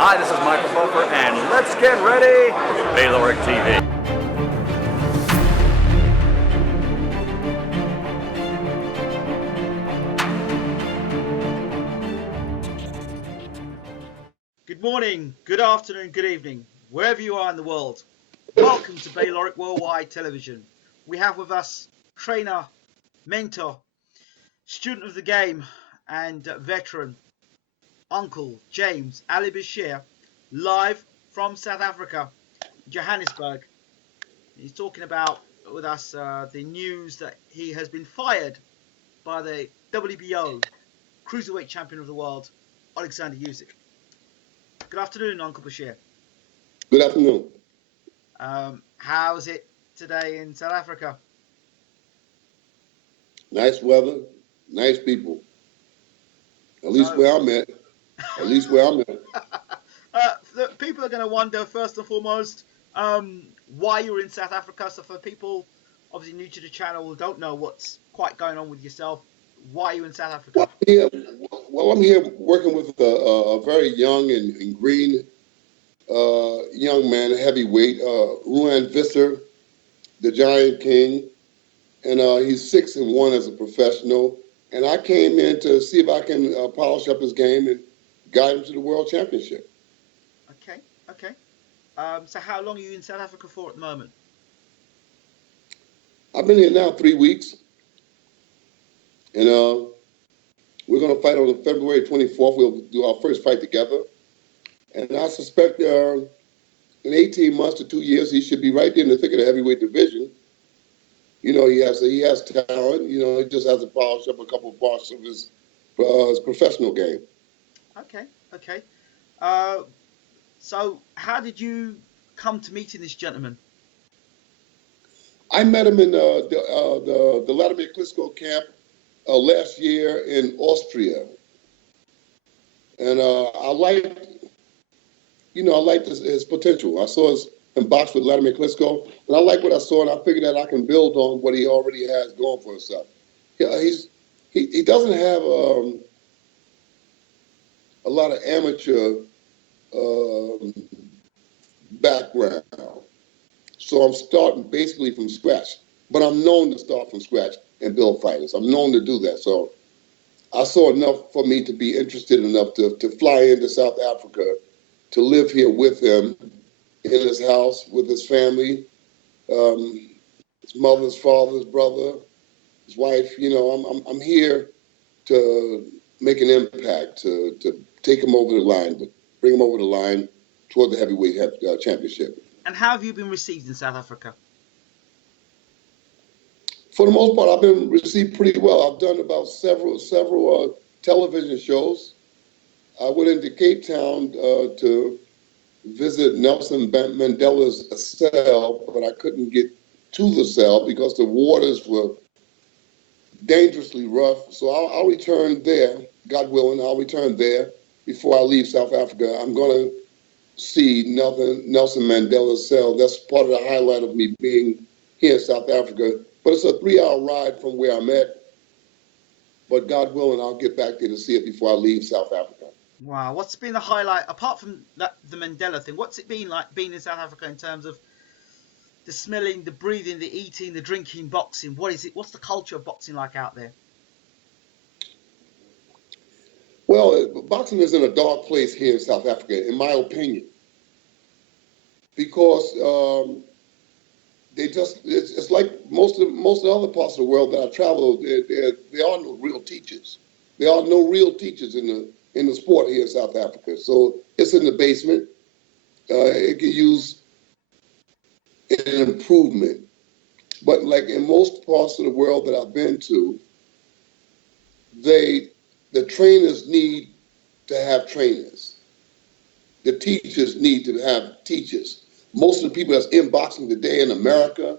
Hi, this is Michael Buffer, and let's get ready for Bayloric TV. Good morning, good afternoon, good evening, wherever you are in the world. Welcome to Bayloric Worldwide Television. We have with us trainer, mentor, student of the game, and veteran, Uncle James Ali Bashir, live from South Africa, Johannesburg. He's talking about with us the news that he has been fired by the WBO Cruiserweight Champion of the World, Alexander Usyk. Good afternoon, Uncle Bashir. Good afternoon. How's it today in South Africa? Nice weather, nice people. At least where I'm at. The people are going to wonder, first and foremost, why you're in South Africa. So for people obviously new to the channel who don't know what's quite going on with yourself, why are you in South Africa? I'm here working with a very young and green young man, heavyweight, Ruan Visser, the Giant King, and he's 6-1 as a professional. And I came in to see if I can polish up his game and guide him to the World Championship. Okay. So how long are you in South Africa for at the moment? I've been here now 3 weeks, and we're going to fight on February 24th. We'll do our first fight together. And I suspect in 18 months to 2 years, he should be right there in the thick of the heavyweight division. You know, he has talent. You know, he just has to polish up a couple of parts of his professional game. Okay. So how did you come to meeting this gentleman? I met him in the Vladimir Klitschko camp last year in Austria. And I liked his potential. I saw him box with Vladimir Klitschko, and I like what I saw, and I figured that I can build on what he already has going for himself. Yeah, he doesn't have a lot of amateur background, so I'm starting basically from scratch. But I'm known to start from scratch and build fighters. I'm known to do that. So I saw enough for me to be interested enough to fly into South Africa, to live here with him in his house, with his family, his mother, his father, his brother, his wife. You know, I'm here to make an impact, to take him over the line, but bring him over the line toward the heavyweight championship. And how have you been received in South Africa? For the most part, I've been received pretty well. I've done about several television shows. I went into Cape Town to visit Nelson Mandela's cell, but I couldn't get to the cell because the waters were dangerously rough. So I'll return there, God willing. I'll return there before I leave South Africa. I'm going to see Nelson Mandela's cell. That's part of the highlight of me being here in South Africa. But it's a 3-hour ride from where I'm at. But God willing, I'll get back there to see it before I leave South Africa. Wow, what's been the highlight, apart from the Mandela thing, what's it been like being in South Africa in terms of the smelling, the breathing, the eating, the drinking, boxing? What is it? What's the culture of boxing like out there? Well, boxing is in a dark place here in South Africa, in my opinion, because it's like most of the other parts of the world that I travel. There are no real teachers. There are no real teachers in the sport here in South Africa. So it's in the basement. It could use an improvement. But like in most parts of the world that I've been to, the trainers need to have trainers. The teachers need to have teachers. Most of the people that's in boxing today in America,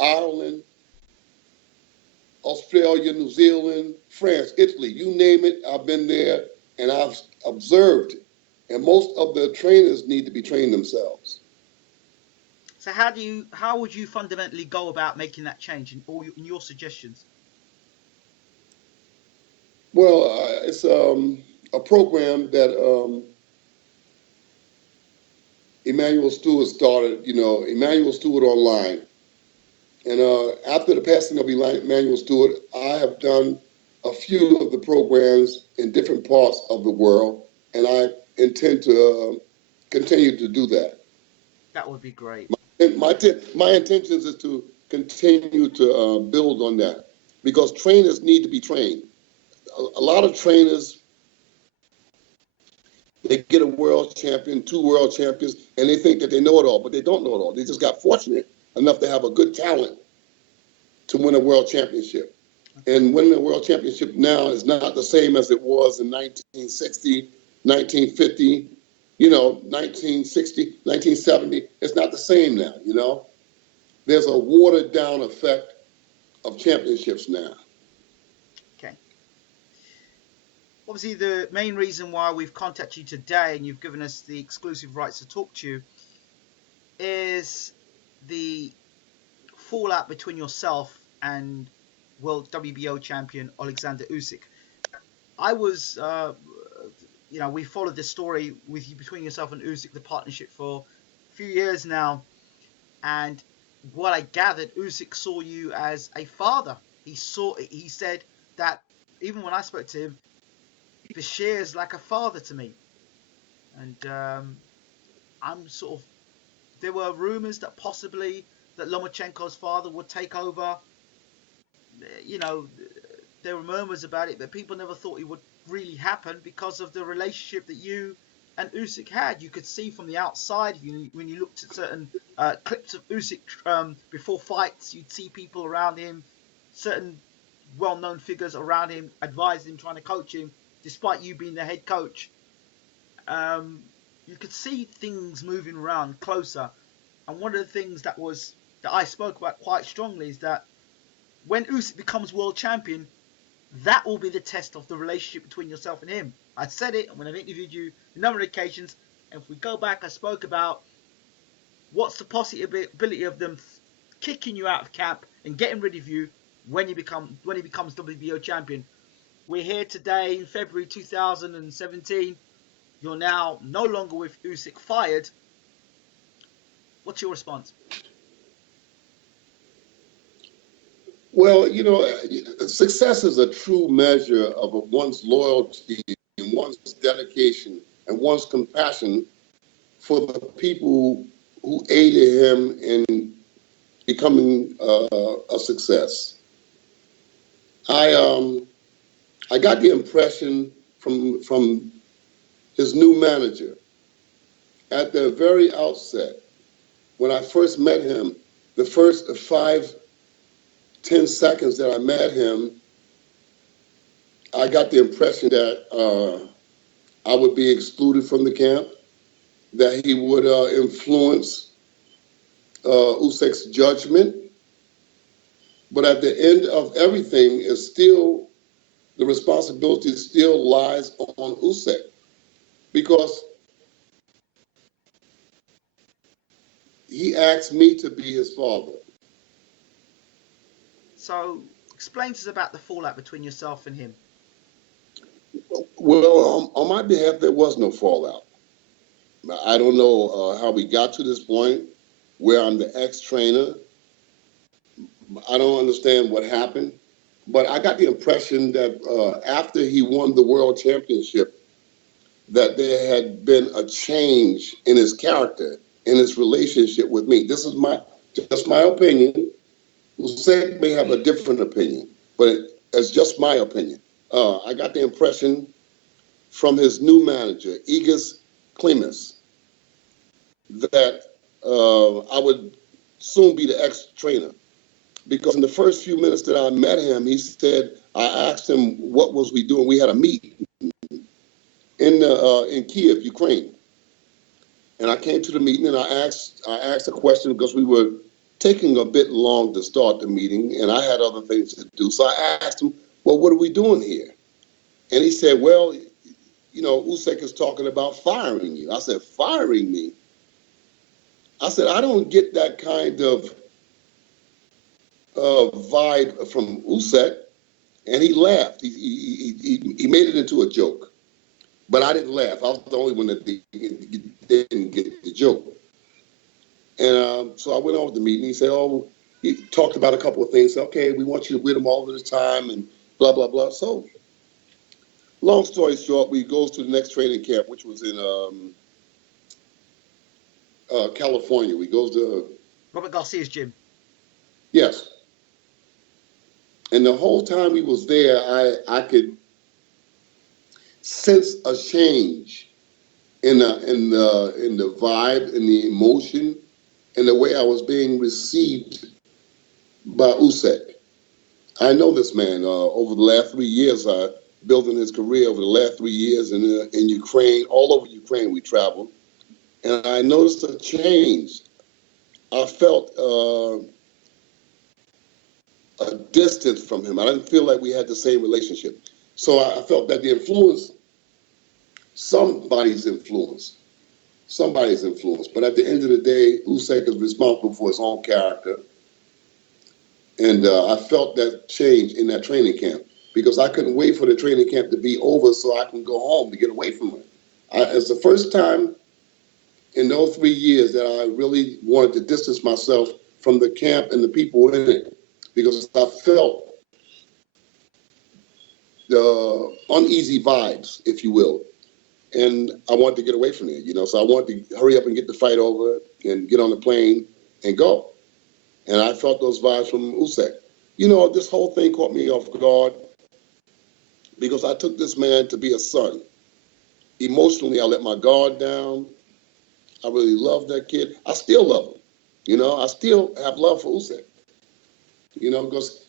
Ireland, Australia, New Zealand, France, Italy, you name it, I've been there and I've observed it. And most of the trainers need to be trained themselves. So how would you fundamentally go about making that change in your suggestions? Well, it's a program that Emmanuel Stewart started, Emmanuel Stewart Online. And after the passing of Emmanuel Stewart, I have done a few of the programs in different parts of the world, and I intend to continue to do that. That would be great. My intentions is to continue to build on that, because trainers need to be trained. A lot of trainers, they get a world champion, 2 world champions, and they think that they know it all, but they don't know it all. They just got fortunate enough to have a good talent to win a world championship. And winning a world championship now is not the same as it was in 1960, 1950, 1960, 1970. It's not the same now, There's a watered down effect of championships now. Okay. Obviously, the main reason why we've contacted you today and you've given us the exclusive rights to talk to you is the fallout between yourself and world WBO champion Alexander Usyk. I was, we followed this story with you between yourself and Usyk, the partnership, for a few years now, and what I gathered, Usyk saw you as a father. He said that even when I spoke to him, Bashir is like a father to me, and there were rumors that possibly that Lomachenko's father would take over. There were murmurs about it, but people never thought it would really happen because of the relationship that you and Usyk had. You could see from the outside, when you looked at certain clips of Usyk before fights, you'd see people around him, certain well-known figures around him, advising him, trying to coach him, despite you being the head coach. You could see things moving around closer. And one of the things that I spoke about quite strongly is that when Usyk becomes world champion, that will be the test of the relationship between yourself and him. I said it when I've interviewed you a number of occasions, and if we go back, I spoke about what's the possibility of them kicking you out of camp and getting rid of you when he becomes WBO champion. We're here today in February 2017. You're now no longer with Usyk, fired. What's your response? Well, success is a true measure of one's loyalty and one's dedication and one's compassion for the people who aided him in becoming a success. I got the impression from his new manager at the very outset, when I first met him, the first 5-10 seconds that I met him, I got the impression that I would be excluded from the camp, that he would influence Usyk's judgment. But at the end of everything, the responsibility still lies on Usyk, because he asked me to be his father. So, explain to us about the fallout between yourself and him. Well, on my behalf, there was no fallout. I don't know how we got to this point where I'm the ex-trainer. I don't understand what happened, but I got the impression that after he won the world championship, that there had been a change in his character, in his relationship with me. This is just my opinion. Usyk may have a different opinion, but it's just my opinion. I got the impression from his new manager, Igis Klimas, that I would soon be the ex-trainer. Because in the first few minutes that I met him, he said, I asked him, what was we doing? We had a meeting in Kiev, Ukraine. And I came to the meeting and I asked a question because we were taking a bit long to start the meeting and I had other things to do. So I asked him, well, what are we doing here? And he said, well, Usyk is talking about firing you. I said, firing me? I said, I don't get that kind of vibe from Usyk. And he laughed. He made it into a joke. But I didn't laugh. I was the only one that didn't get the joke. And so I went on with the meeting. He said, "Oh," he talked about a couple of things. Said, "Okay, we want you to with him all of the time," and blah blah blah. So, long story short, we goes to the next training camp, which was in California. We goes to Robert Garcia's gym. yes, and the whole time we was there, I could sense a change in the vibe, in the emotion, and the way I was being received by Usyk. I know this man over the last 3 years. Building his career over the last 3 years in Ukraine, all over Ukraine we traveled, and I noticed a change. I felt a distance from him. I didn't feel like we had the same relationship. So I felt that the influence, somebody's influence. But at the end of the day, Usyk is responsible for his own character. And I felt that change in that training camp because I couldn't wait for the training camp to be over so I can go home to get away from it. It's the first time in those 3 years that I really wanted to distance myself from the camp and the people in it because I felt the uneasy vibes, if you will. And I wanted to get away from it, so I wanted to hurry up and get the fight over and get on the plane and go. And I felt those vibes from Usyk. This whole thing caught me off guard because I took this man to be a son. Emotionally, I let my guard down. I really love that kid. I still love him. I still have love for Usyk. Because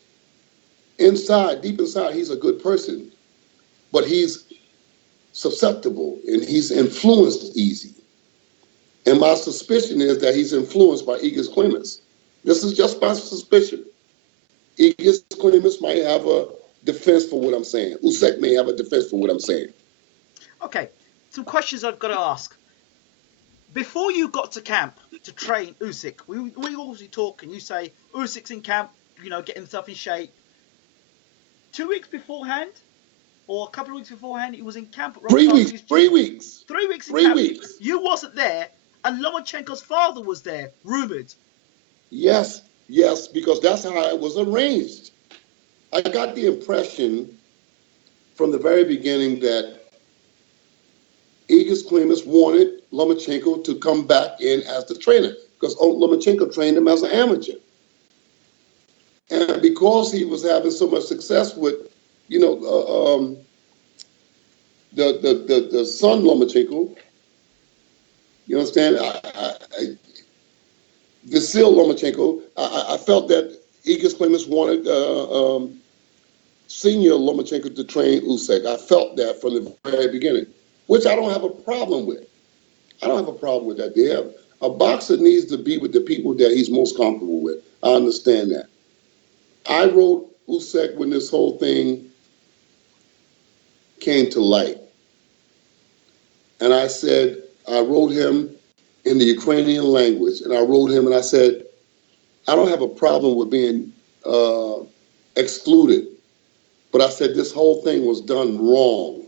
deep inside, he's a good person. But he's susceptible and he's influenced easy. And my suspicion is that he's influenced by Igor Klimas. This is just my suspicion. Igor Klimas might have a defense for what I'm saying. Usyk may have a defense for what I'm saying. Okay, some questions I've got to ask. Before you got to camp to train Usyk, we always talk and you say Usyk's in camp, getting himself in shape. 2 weeks beforehand, or a couple of weeks beforehand, he was in camp at 3 weeks. 3 weeks. 3 weeks in 3 camp. weeks. You wasn't there, and Lomachenko's father was there, rumored. Yes, because that's how it was arranged. I got the impression from the very beginning that Igor Klimas wanted Lomachenko to come back in as the trainer because Lomachenko trained him as an amateur. And because he was having so much success with, the son Lomachenko, you understand? Vasyl Lomachenko, I felt that Igor Klimas wanted senior Lomachenko to train Usyk. I felt that from the very beginning, which I don't have a problem with. I don't have a problem with that. A boxer needs to be with the people that he's most comfortable with. I understand that. I wrote Usyk when this whole thing came to light. And I wrote him in the Ukrainian language, and I wrote him and I said, I don't have a problem with being excluded, but I said this whole thing was done wrong.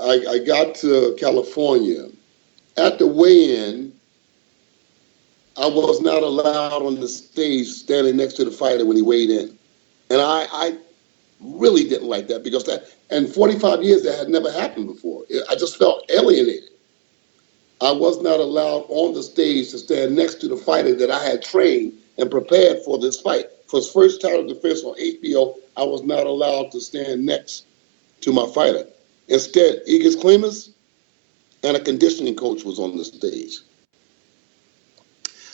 I got to California. At the weigh-in, I was not allowed on the stage standing next to the fighter when he weighed in. And I really didn't like that because in 45 years, that had never happened before. I just felt alienated. I was not allowed on the stage to stand next to the fighter that I had trained and prepared for this fight. For his first title defense on HBO, I was not allowed to stand next to my fighter. Instead, Igor Klimas and a conditioning coach was on the stage.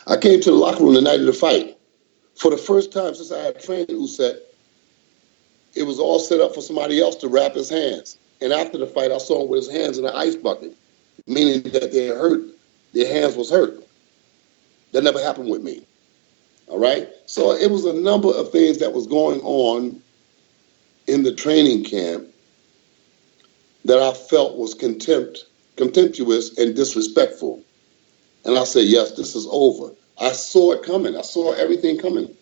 I came to the locker room the night of the fight. For the first time since I had trained Usyk, it was all set up for somebody else to wrap his hands. And after the fight, I saw him with his hands in an ice bucket, meaning that they hurt, their hands was hurt. That never happened with me. All right? So it was a number of things that was going on in the training camp that I felt was contemptuous and disrespectful. And I said, yes, this is over. I saw it coming. I saw everything coming.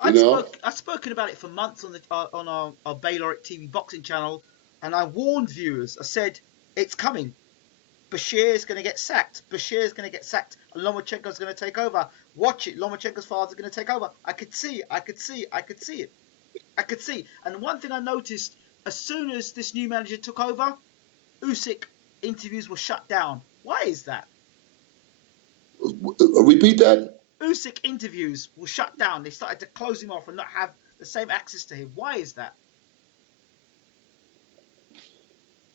I've spoken about it for months on our Bayloric TV boxing channel, and I warned viewers. I said, it's coming. Bashir's going to get sacked. Bashir's going to get sacked. And Lomachenko's going to take over. Watch it. Lomachenko's father's going to take over. I could see it. I could see it. I could see it. I could see. And one thing I noticed, as soon as this new manager took over, Usyk interviews were shut down. Why is that? Repeat that? Usyk interviews were shut down. They started to close him off and not have the same access to him. Why is that?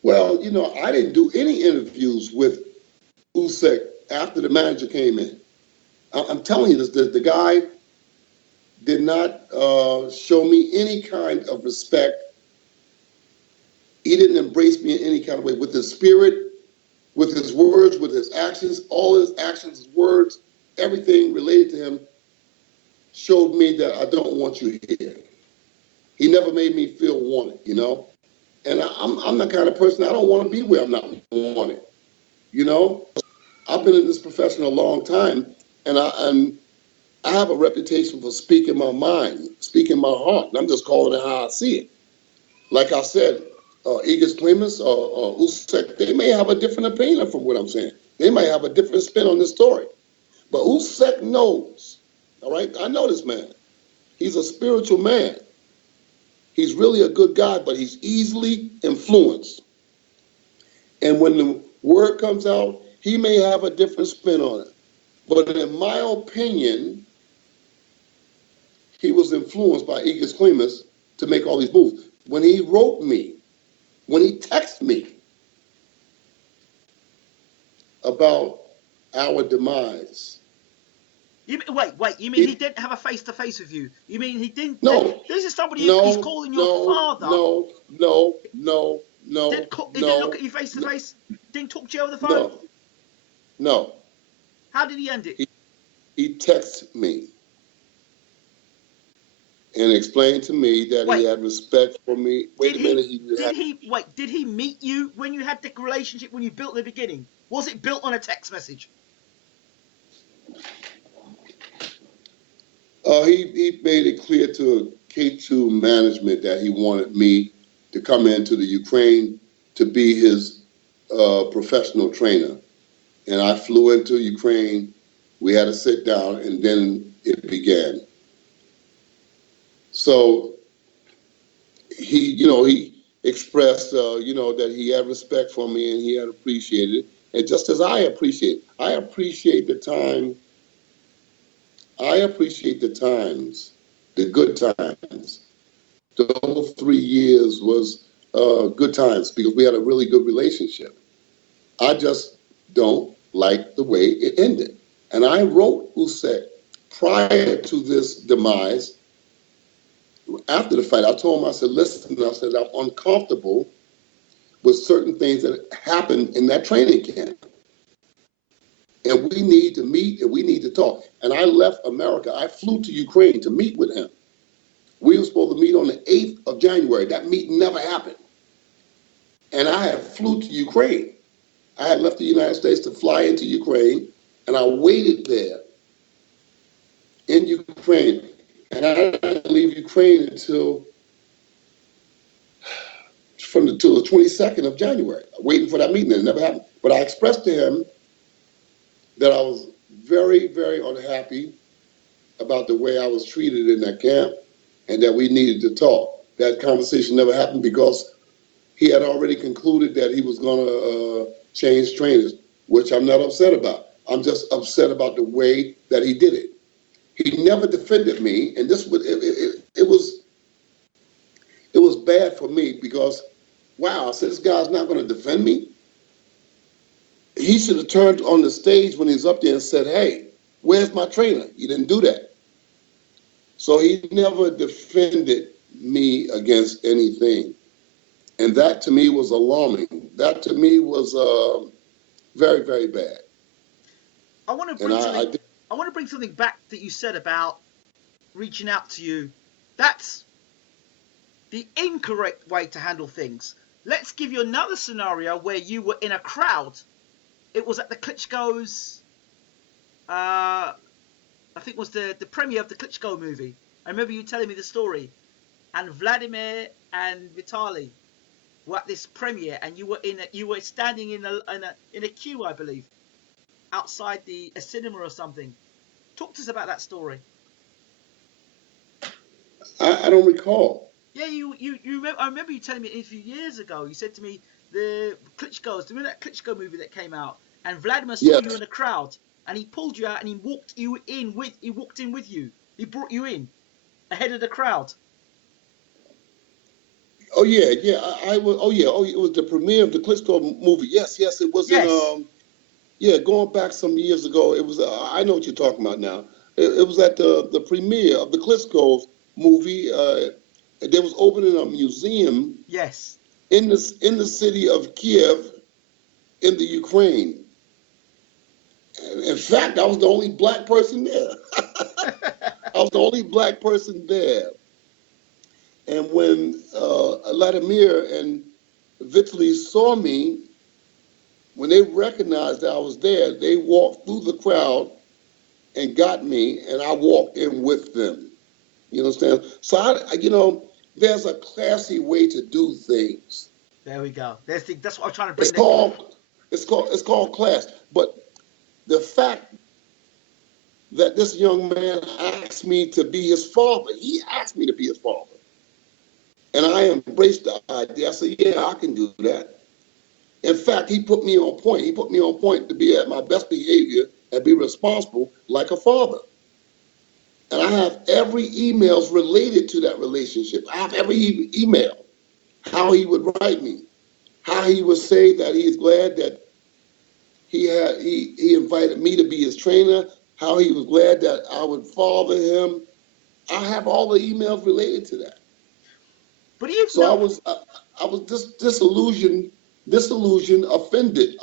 Well, you know, I didn't do any interviews with Usyk after the manager came in. I'm telling you this, the guy did not show me any kind of respect. He didn't embrace me in any kind of way with his spirit, with his words, with his actions, all his actions, his words, everything related to him showed me that I don't want you here. He never made me feel wanted, you know? And I'm the kind of person, I don't want to be where I'm not wanted, you know? I've been in this profession a long time, and I have a reputation for speaking my mind, speaking my heart, and I'm just calling it how I see it. Like I said, Igor Klimas or Usyk, they may have a different opinion from what I'm saying. They might have a different spin on this story. But Usyk knows, all right? I know this man. He's a spiritual man. He's really a good guy, but he's easily influenced. And when the word comes out, he may have a different spin on it. But in my opinion, he was influenced by Igor Klimas to make all these moves. When he wrote me, when he texted me about our demise. Wait, you mean he didn't have a face-to-face with you? You mean he didn't? No. This is somebody he's calling your father. No. He didn't look at you face-to-face? Didn't talk to you over the phone? No. How did he end it? He texted me and explained to me that he had respect for me. Wait a minute. Did he meet you when you had the relationship, when you built the beginning? Was it built on a text message? He made it clear to K2 management that he wanted me to come into the Ukraine to be his professional trainer. And I flew into Ukraine. We had to sit down, and then it began. So he expressed, that he had respect for me and he had appreciated it. And just as I appreciate the time. I appreciate the times, the good times. Those 3 years was good times because we had a really good relationship. I just don't like the way it ended. And I wrote Usyk prior to this demise. After the fight, I told him, I said, listen, I'm uncomfortable with certain things that happened in that training camp. And we need to meet and we need to talk. And I left America. I flew to Ukraine to meet with him. We were supposed to meet on the 8th of January. That meeting never happened. And I had flew to Ukraine. I had left the United States to fly into Ukraine, and I waited there in Ukraine. And I didn't leave Ukraine until the 22nd of January, waiting for that meeting. It never happened. But I expressed to him that I was very, very unhappy about the way I was treated in that camp and that we needed to talk. That conversation never happened because he had already concluded that he was going to change trainers, which I'm not upset about. I'm just upset about the way that he did it. He never defended me, and it was bad for me because, wow, I said, this guy's not going to defend me? He should have turned on the stage when he was up there and said, hey, where's my trainer? He didn't do that. So he never defended me against anything. And that to me was alarming. That to me was very, very bad. I want to bring something back that you said about reaching out to you. That's the incorrect way to handle things. Let's give you another scenario where you were in a crowd. It was at the Klitschko's, I think it was the premiere of the Klitschko movie. I remember you telling me the story. And Vladimir and Vitaly were at this premiere, and you were standing in a queue, I believe, outside a cinema or something. Talk to us about that story. I don't recall. Yeah, you remember, I remember you telling me a few years ago. You said to me the Klitschko's. Do you remember that Klitschko movie that came out? And Vladimir saw Yes. you in the crowd, and he pulled you out, and he walked in with you. He brought you in ahead of the crowd. Oh yeah, yeah. I was. Oh yeah. Oh, it was the premiere of the Klitschko movie. Yes, yes. It was Yes. in. Yeah, going back some years ago. It was. I know what you're talking about now. It was at the premiere of the Klitschko movie. There was opening a museum. Yes. In the city of Kiev, in the Ukraine. In fact, I was the only black person there. I was the only black person there. And when Vladimir and Vitaly saw me, when they recognized that I was there, they walked through the crowd and got me, and I walked in with them. You understand? So, there's a classy way to do things. There we go. That's what I'm trying to bring. It's called class. But the fact that this young man asked me to be his father, he asked me to be his father. And I embraced the idea. I said, yeah, I can do that. In fact, he put me on point. He put me on point to be at my best behavior and be responsible like a father. And I have every emails related to that relationship. I have every email, how he would write me, how he would say that he is glad that he invited me to be his trainer, how he was glad that I would father him. I have all the emails related to that. But I was disillusioned, offended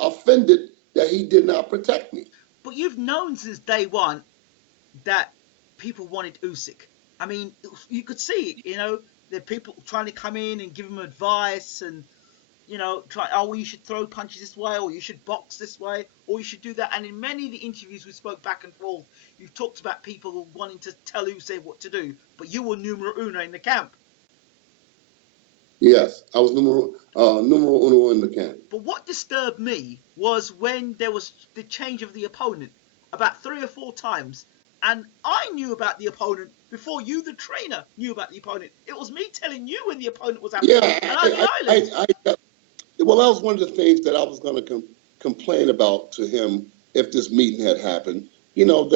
that he did not protect me. But you've known since day one that people wanted Usyk. I mean, you could see it, the people trying to come in and give him advice and, you should throw punches this way, or you should box this way, or you should do that. And in many of the interviews we spoke back and forth, you've talked about people wanting to tell Usyk what to do, but you were numero uno in the camp. Yes, I was numero uno in the camp. But what disturbed me was when there was the change of the opponent about 3 or 4 times. And I knew about the opponent before you, the trainer, knew about the opponent. It was me telling you when the opponent was happening. Yeah, well, that was one of the things that I was going to complain about to him if this meeting had happened. In your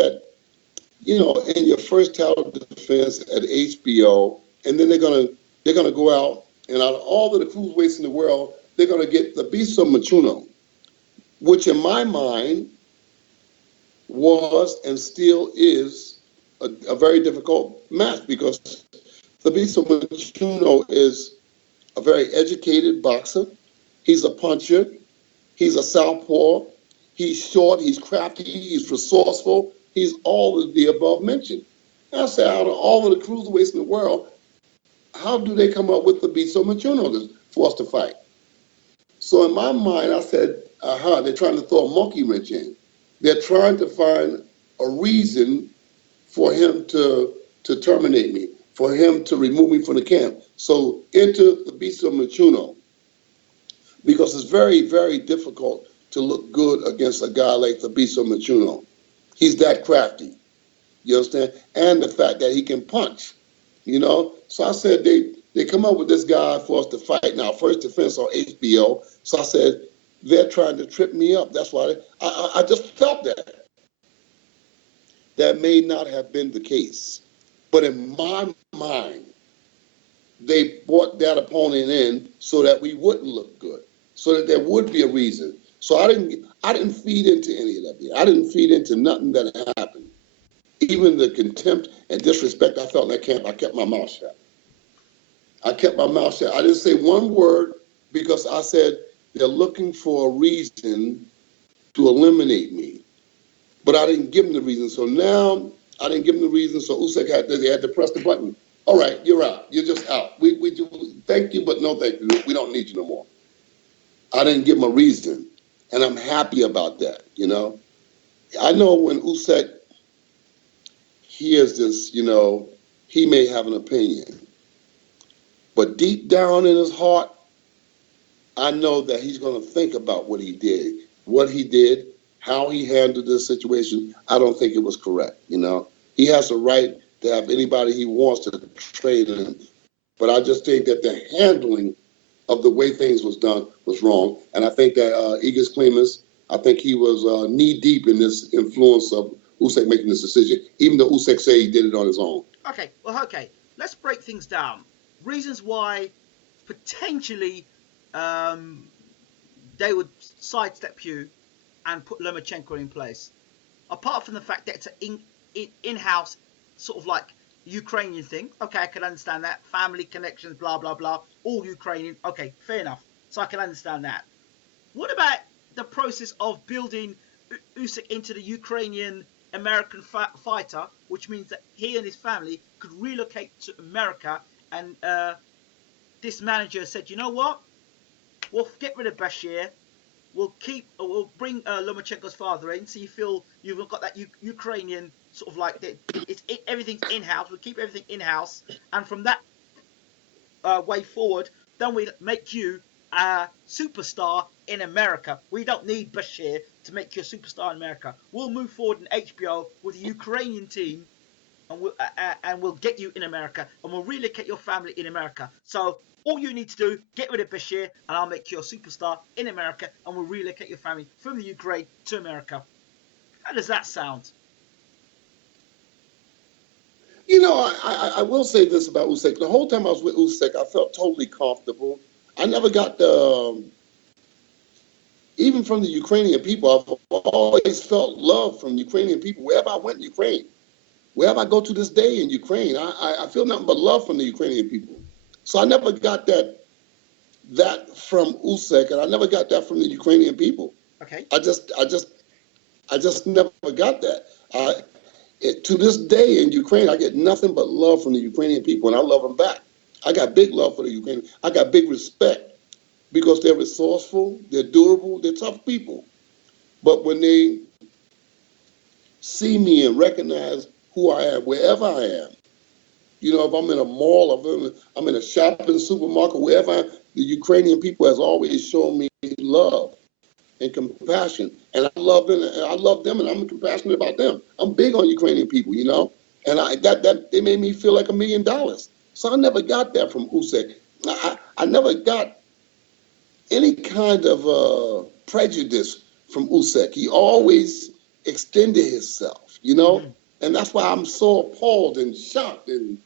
first title defense at HBO, and then they're gonna go out, and out of all of the cruiserweights in the world, they're gonna get the Biso Machuno, which in my mind was and still is a very difficult match, because the Biso Machuno is a very educated boxer. He's a puncher. He's a southpaw. He's short. He's crafty. He's resourceful. He's all of the above mentioned. And I say, out of all of the cruiserweights in the world, how do they come up with the Biso Machuno for us to fight? So in my mind, I said, they're trying to throw a monkey wrench in. They're trying to find a reason for him to terminate me, for him to remove me from the camp. So enter the Biso Machuno, because it's very, very difficult to look good against a guy like the Biso Machuno. He's that crafty, you understand? And the fact that he can punch, So I said, they come up with this guy for us to fight now, first defense on HBO. So I said, they're trying to trip me up. That's why I just felt that. That may not have been the case. But in my mind, they brought that opponent in so that we wouldn't look good, so that there would be a reason. So I didn't feed into any of that. I didn't feed into nothing that happened. Even the contempt and disrespect I felt in that camp, I kept my mouth shut. I didn't say one word, because I said they're looking for a reason to eliminate me. But I didn't give them the reason. So now I didn't give them the reason. So Usyk had to press the button. All right, you're out. You're just out. We thank you, but no thank you. We don't need you no more. I didn't give him a reason. And I'm happy about that, I know when Usyk hears this, he may have an opinion. But deep down in his heart, I know that he's going to think about what he did, how he handled this situation. I don't think it was correct. He has the right to have anybody he wants to trade him, but I just think that the handling of the way things was done was wrong. And I think that Igor Klimas, I think he was knee deep in this influence of Usyk making this decision, even though Usyk said he did it on his own. Okay. Let's break things down. Reasons why potentially they would sidestep you and put Lomachenko in place. Apart from the fact that it's an in-house sort of like Ukrainian thing. Okay, I can understand that. Family connections, blah, blah, blah. All Ukrainian. Okay, fair enough. So I can understand that. What about the process of building Usyk into the Ukrainian American fighter, which means that he and his family could relocate to America, and this manager said, you know what? We'll get rid of Bashir. We'll bring Lomachenko's father in, so you feel you've got that Ukrainian sort of like everything's in-house. We'll keep everything in-house, and from that way forward, then we make you a superstar in America. We don't need Bashir to make you a superstar in America. We'll move forward in HBO with a Ukrainian team, and we'll get you in America, and we'll relocate your family in America. So all you need to do, get rid of Bashir, and I'll make you a superstar in America, and we'll relocate your family from the Ukraine to America. How does that sound? I will say this about Usyk. The whole time I was with Usyk, I felt totally comfortable. I never got even from the Ukrainian people, I've always felt love from Ukrainian people. Wherever I went in Ukraine, wherever I go to this day in Ukraine, I feel nothing but love from the Ukrainian people. So I never got that from Usyk, and I never got that from the Ukrainian people. Okay. I just never got that. To this day in Ukraine, I get nothing but love from the Ukrainian people, and I love them back. I got big love for the Ukrainians. I got big respect because they're resourceful, they're durable, they're tough people. But when they see me and recognize who I am, wherever I am, if I'm in a mall, if I'm in a shopping supermarket, wherever I am, the Ukrainian people has always shown me love and compassion. And I love them, and I'm compassionate about them. I'm big on Ukrainian people, and that they made me feel like $1 million. So I never got that from Usyk. I never got any kind of prejudice from Usyk. He always extended himself, and that's why I'm so appalled and shocked and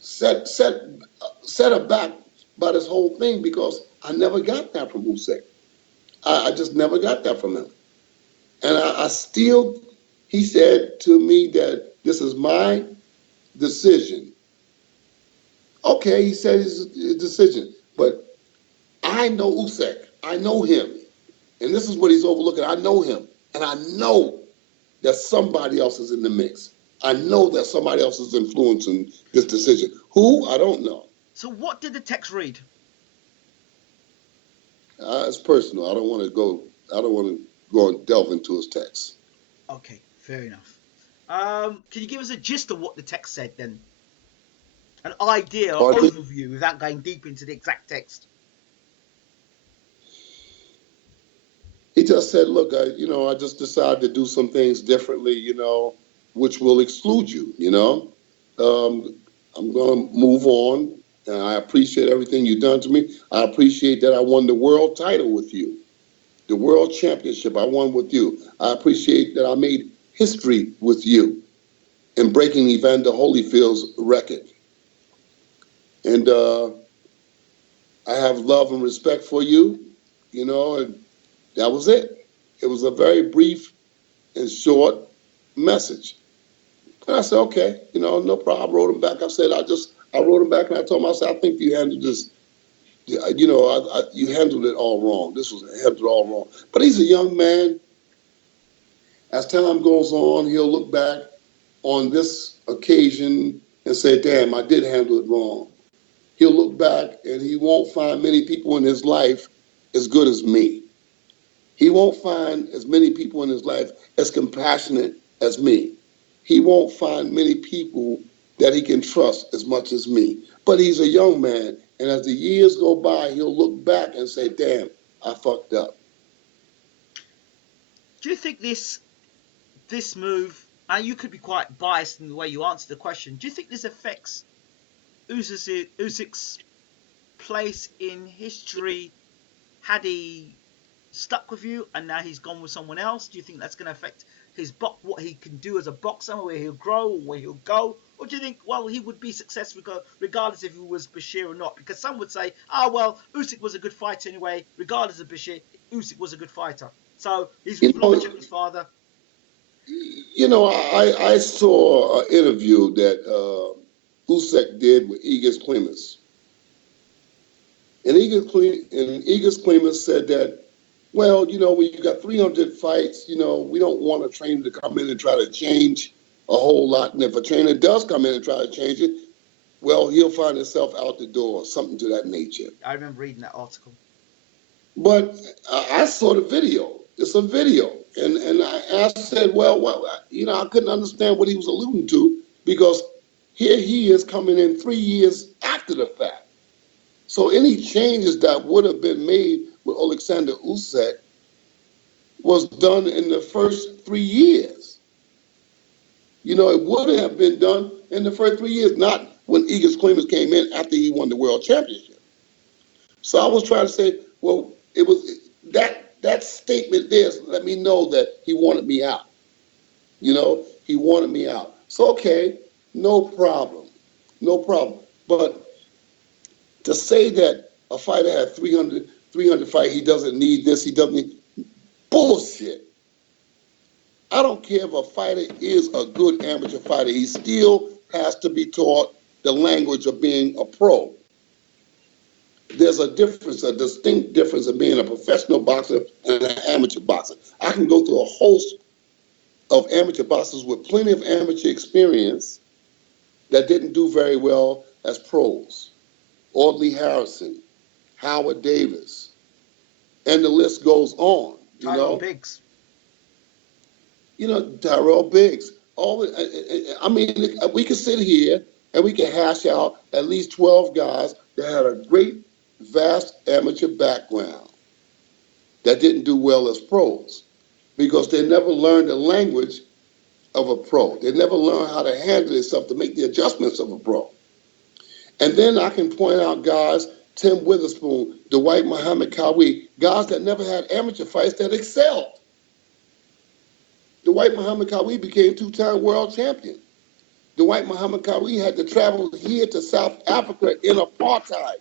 set aback by this whole thing, because I never got that from Usyk. I just never got that from him. And he said to me that this is my decision. Okay, he said it's his decision, but I know Usyk. I know him. And this is what he's overlooking. I know him. And I know that somebody else is in the mix. I know that somebody else is influencing this decision. Who? I don't know. So what did the text read? It's personal. I don't want to go and delve into his text. Okay, fair enough. Can you give us a gist of what the text said then? An idea or overview without going deep into the exact text. He just said, look, I just decided to do some things differently, which will exclude you, I'm going to move on. And I appreciate everything you've done to me. I appreciate that I won the world title with you. The world championship I won with you. I appreciate that I made history with you in breaking Evander Holyfield's record. And I have love and respect for you, and that was it. It was a very brief and short message. And I said, okay, no problem. I wrote him back. I wrote him back and I told him, I said, I think you handled this, you handled it all wrong. This was handled all wrong. But he's a young man. As time goes on, he'll look back on this occasion and say, damn, I did handle it wrong. He'll look back and he won't find many people in his life as good as me. He won't find as many people in his life as compassionate as me. He won't find many people that he can trust as much as me. But he's a young man, And as the years go by, he'll look back and say, damn, I fucked up. Do you think this move, and you could be quite biased in the way you answer the question, do you think this affects Usyk's place in history had he stuck with you and now he's gone with someone else? Do you think that's going to affect his what he can do as a boxer, where he'll grow, where he'll go? Or do you think, well, he would be successful regardless if he was Bashir or not? Because some would say, well, Usyk was a good fighter anyway, regardless of Bashir, Usyk was a good fighter. So he's with Lomachenko's father. You know, I saw an interview that Usyk did with Igor Klimas. And Igor Klimas said that, well, you know, when you got 300 fights, you know, we don't want a trainer to come in and try to change a whole lot. And if a trainer does come in and try to change it, well, he'll find himself out the door, something to that nature. I remember reading that article. But I saw the video. It's a video. And I said, well, you know, I couldn't understand what he was alluding to, because here he is coming in 3 years after the fact. So any changes that would have been made with Alexander Usyk was done in the first 3 years. You know, it would have been done in the first 3 years, not when Igor Klimas came in after he won the world championship. So I was trying to say, well, it was that statement there let me know that he wanted me out. You know, he wanted me out. So, okay, no problem. But to say that a fighter had 300 fights, he doesn't need this, he doesn't need, bullshit. I don't care if a fighter is a good amateur fighter, he still has to be taught the language of being a pro. There's a difference, a distinct difference of being a professional boxer and an amateur boxer. I can go through a host of amateur boxers with plenty of amateur experience that didn't do very well as pros. Audley Harrison, Howard Davis, and the list goes on. Tyrell Biggs. You know, Tyrell Biggs. I mean, we could sit here and we can hash out at least 12 guys that had a great, vast amateur background that didn't do well as pros because they never learned the language of a pro. They never learned how to handle themselves to make the adjustments of a pro. And then I can point out guys, Tim Witherspoon, Dwight Muhammad Kawi, guys that never had amateur fights that excelled. Dwight Muhammad Kawi became two-time world champion. Dwight Muhammad Kawi had to travel here to South Africa in apartheid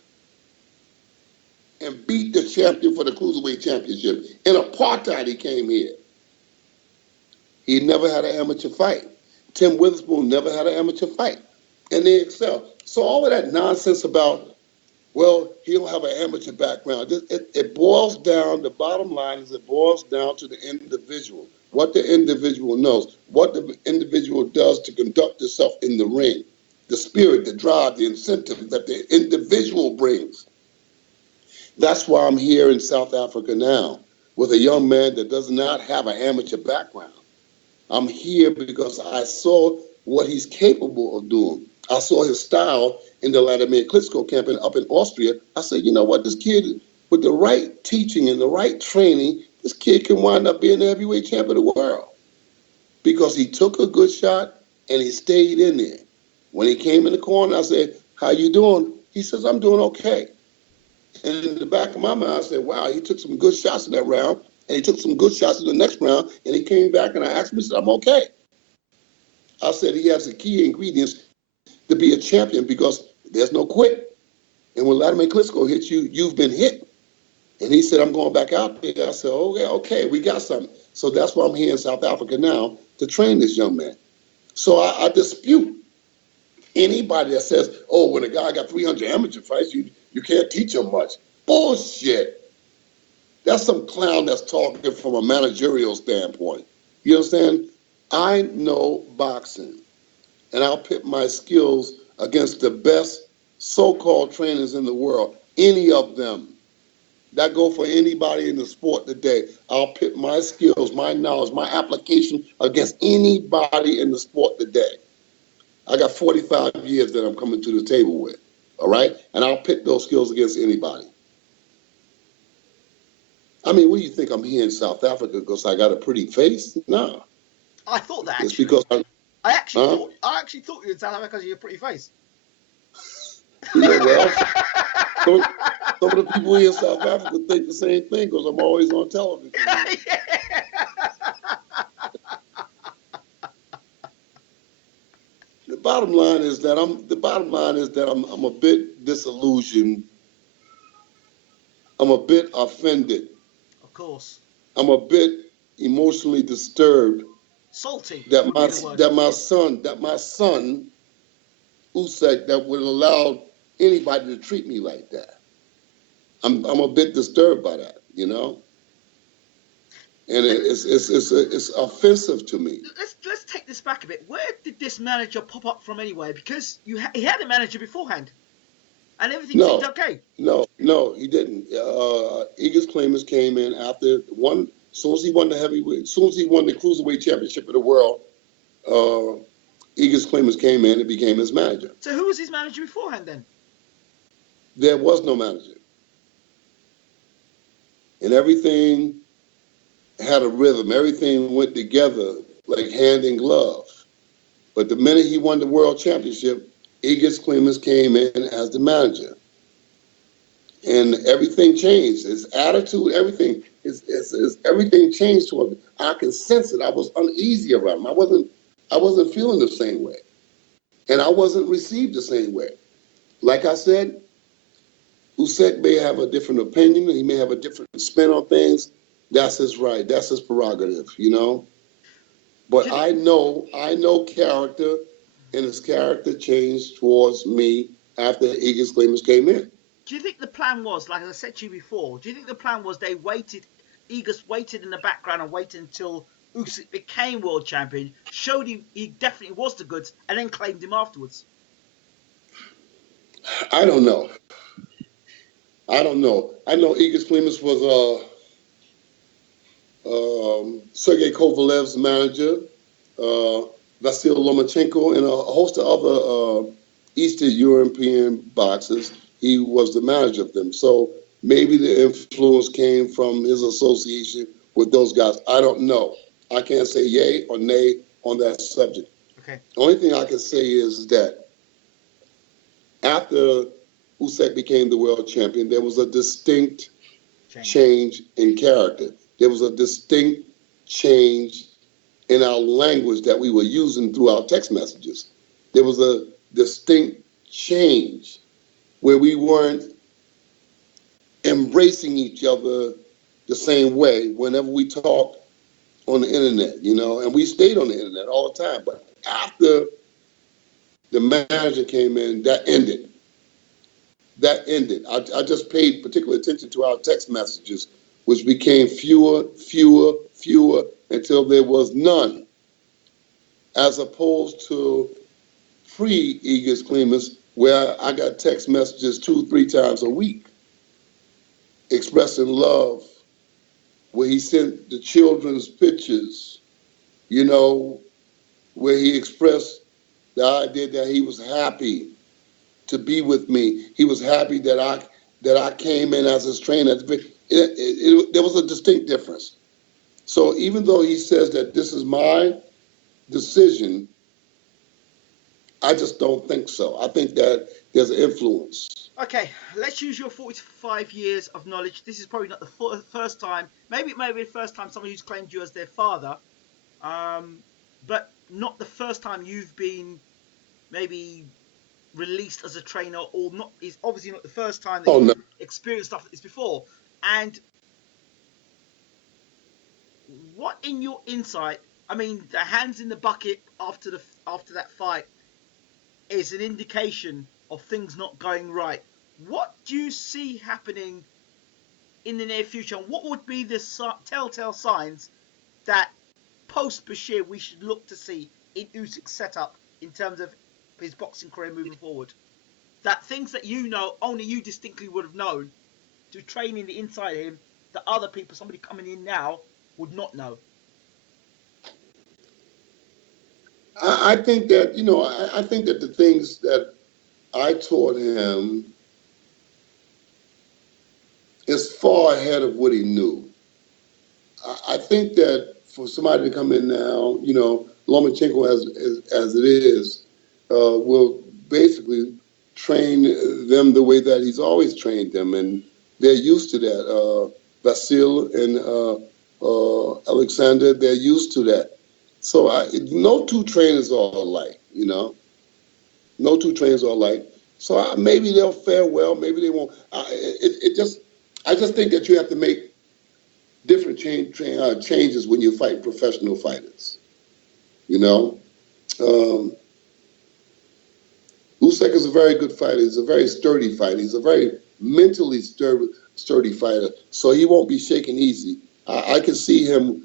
and beat the champion for the Cruiserweight Championship. In apartheid, he came here. He never had an amateur fight. Tim Witherspoon never had an amateur fight. And they excelled. So all of that nonsense about, well, he'll have an amateur background, it boils down, the bottom line is it boils down to the individual, what the individual knows, what the individual does to conduct itself in the ring, the spirit, the drive, the incentive that the individual brings. That's why I'm here in South Africa now with a young man that does not have an amateur background. I'm here because I saw what he's capable of doing. I saw his style in the Vladimir Klitschko camp up in Austria. I said, you know what, this kid, with the right teaching and the right training, this kid can wind up being the heavyweight champ of the world. Because he took a good shot and he stayed in there. When he came in the corner, I said, how you doing? He says, I'm doing okay. And in the back of my mind, I said, wow, he took some good shots in that round, and he took some good shots in the next round, and he came back and I asked him, he said, I'm okay. I said he has the key ingredients to be a champion because there's no quit. And when Vladimir Klitschko hits you, you've been hit. And he said, I'm going back out there. I said, okay, we got something. So that's why I'm here in South Africa now to train this young man. So I dispute anybody that says, oh, when a guy got 300 amateur fights, you can't teach him much. Bullshit. That's some clown that's talking from a managerial standpoint. You understand? I know boxing, and I'll pit my skills against the best so-called trainers in the world, any of them. That go for anybody in the sport today. I'll pit my skills, my knowledge, my application against anybody in the sport today. I got 45 years that I'm coming to the table with. all right? And I'll pit those skills against anybody. I mean, what do you think? I'm here in South Africa because I got a pretty face? No. I thought that. It's Actually. because I actually thought you were in South Africa because of your pretty face. Yeah, well, some of the people here in South Africa think the same thing because I'm always on television. The bottom line is that I'm a bit disillusioned. I'm a bit offended. Of course. I'm a bit emotionally disturbed. Salty. That my son Usyk, that would allow anybody to treat me like that. I'm a bit disturbed by that, you know, and it's offensive to me. Let's take this back a bit. Where did this manager pop up from anyway? Because he had a manager beforehand, and everything seemed okay. No, he didn't. Eagles Claimers came in after one. As soon as he won the heavyweight, as soon as he won the cruiserweight championship of the world, Eagles Claimers came in and became his manager. So who was his manager beforehand then? There was no manager. And everything had a rhythm. Everything went together like hand in glove. But the minute he won the world championship, Eagles Claimers came in as the manager. And everything changed. His attitude, everything, everything changed to him. I could sense it. I was uneasy around him. I wasn't feeling the same way. And I wasn't received the same way. Like I said, Usyk may have a different opinion. He may have a different spin on things. That's his right. That's his prerogative, you know. But I know character, and his character changed towards me after Eagles Claimers came in. Do you think the plan was, like I said to you before, do you think the plan was Eagles waited in the background and waited until Usyk became world champion, showed he definitely was the goods, and then claimed him afterwards? I don't know. I know Eagles Claimers was Sergey Kovalev's manager, Vasil Lomachenko, and a host of other Eastern European boxers. He was the manager of them. So maybe the influence came from his association with those guys. I don't know. I can't say yay or nay on that subject. Okay. The only thing I can say is that after Usyk became the world champion, there was a distinct change in character. There was a distinct change in our language that we were using through our text messages. There was a distinct change where we weren't embracing each other the same way whenever we talked on the internet, you know, and we stayed on the internet all the time. But after the manager came in, that ended. I just paid particular attention to our text messages, which became fewer until there was none, as opposed to pre-Eagles Claimers, where I got text messages 2-3 times a week expressing love, where he sent the children's pictures, you know, where he expressed the idea that he was happy to be with me. He was happy that I came in as his trainer. There was a distinct difference. So even though he says that this is my decision, I just don't think so. I think that there's an influence. Okay, let's use your 45 years of knowledge. This is probably not the first time. Maybe it may be the first time somebody who's claimed you as their father, but not the first time you've been maybe released as a trainer, or not. Is obviously not the first time that you've experienced stuff like this before. And what in your insight? I mean, the hands in the bucket after that fight is an indication of things not going right. What do you see happening in the near future? And what would be the telltale signs that post Bashir we should look to see in Usyk's setup in terms of his boxing career moving forward? That things that you know, only you distinctly would have known, to training the inside of him, that other people, somebody coming in now, would not know. I think that, you know, I think that the things that I taught him is far ahead of what he knew. I think that for somebody to come in now, Lomachenko as it is, will basically train them the way that he's always trained them, and they're used to that. Bashir and Alexander, they're used to that. So no two trainers are alike, No two trainers are alike. So maybe they'll fare well, maybe they won't. I just think that you have to make different changes when you fight professional fighters. Usyk is a very good fighter. He's a very sturdy fighter. He's a very mentally sturdy fighter. So he won't be shaken easy. I can see him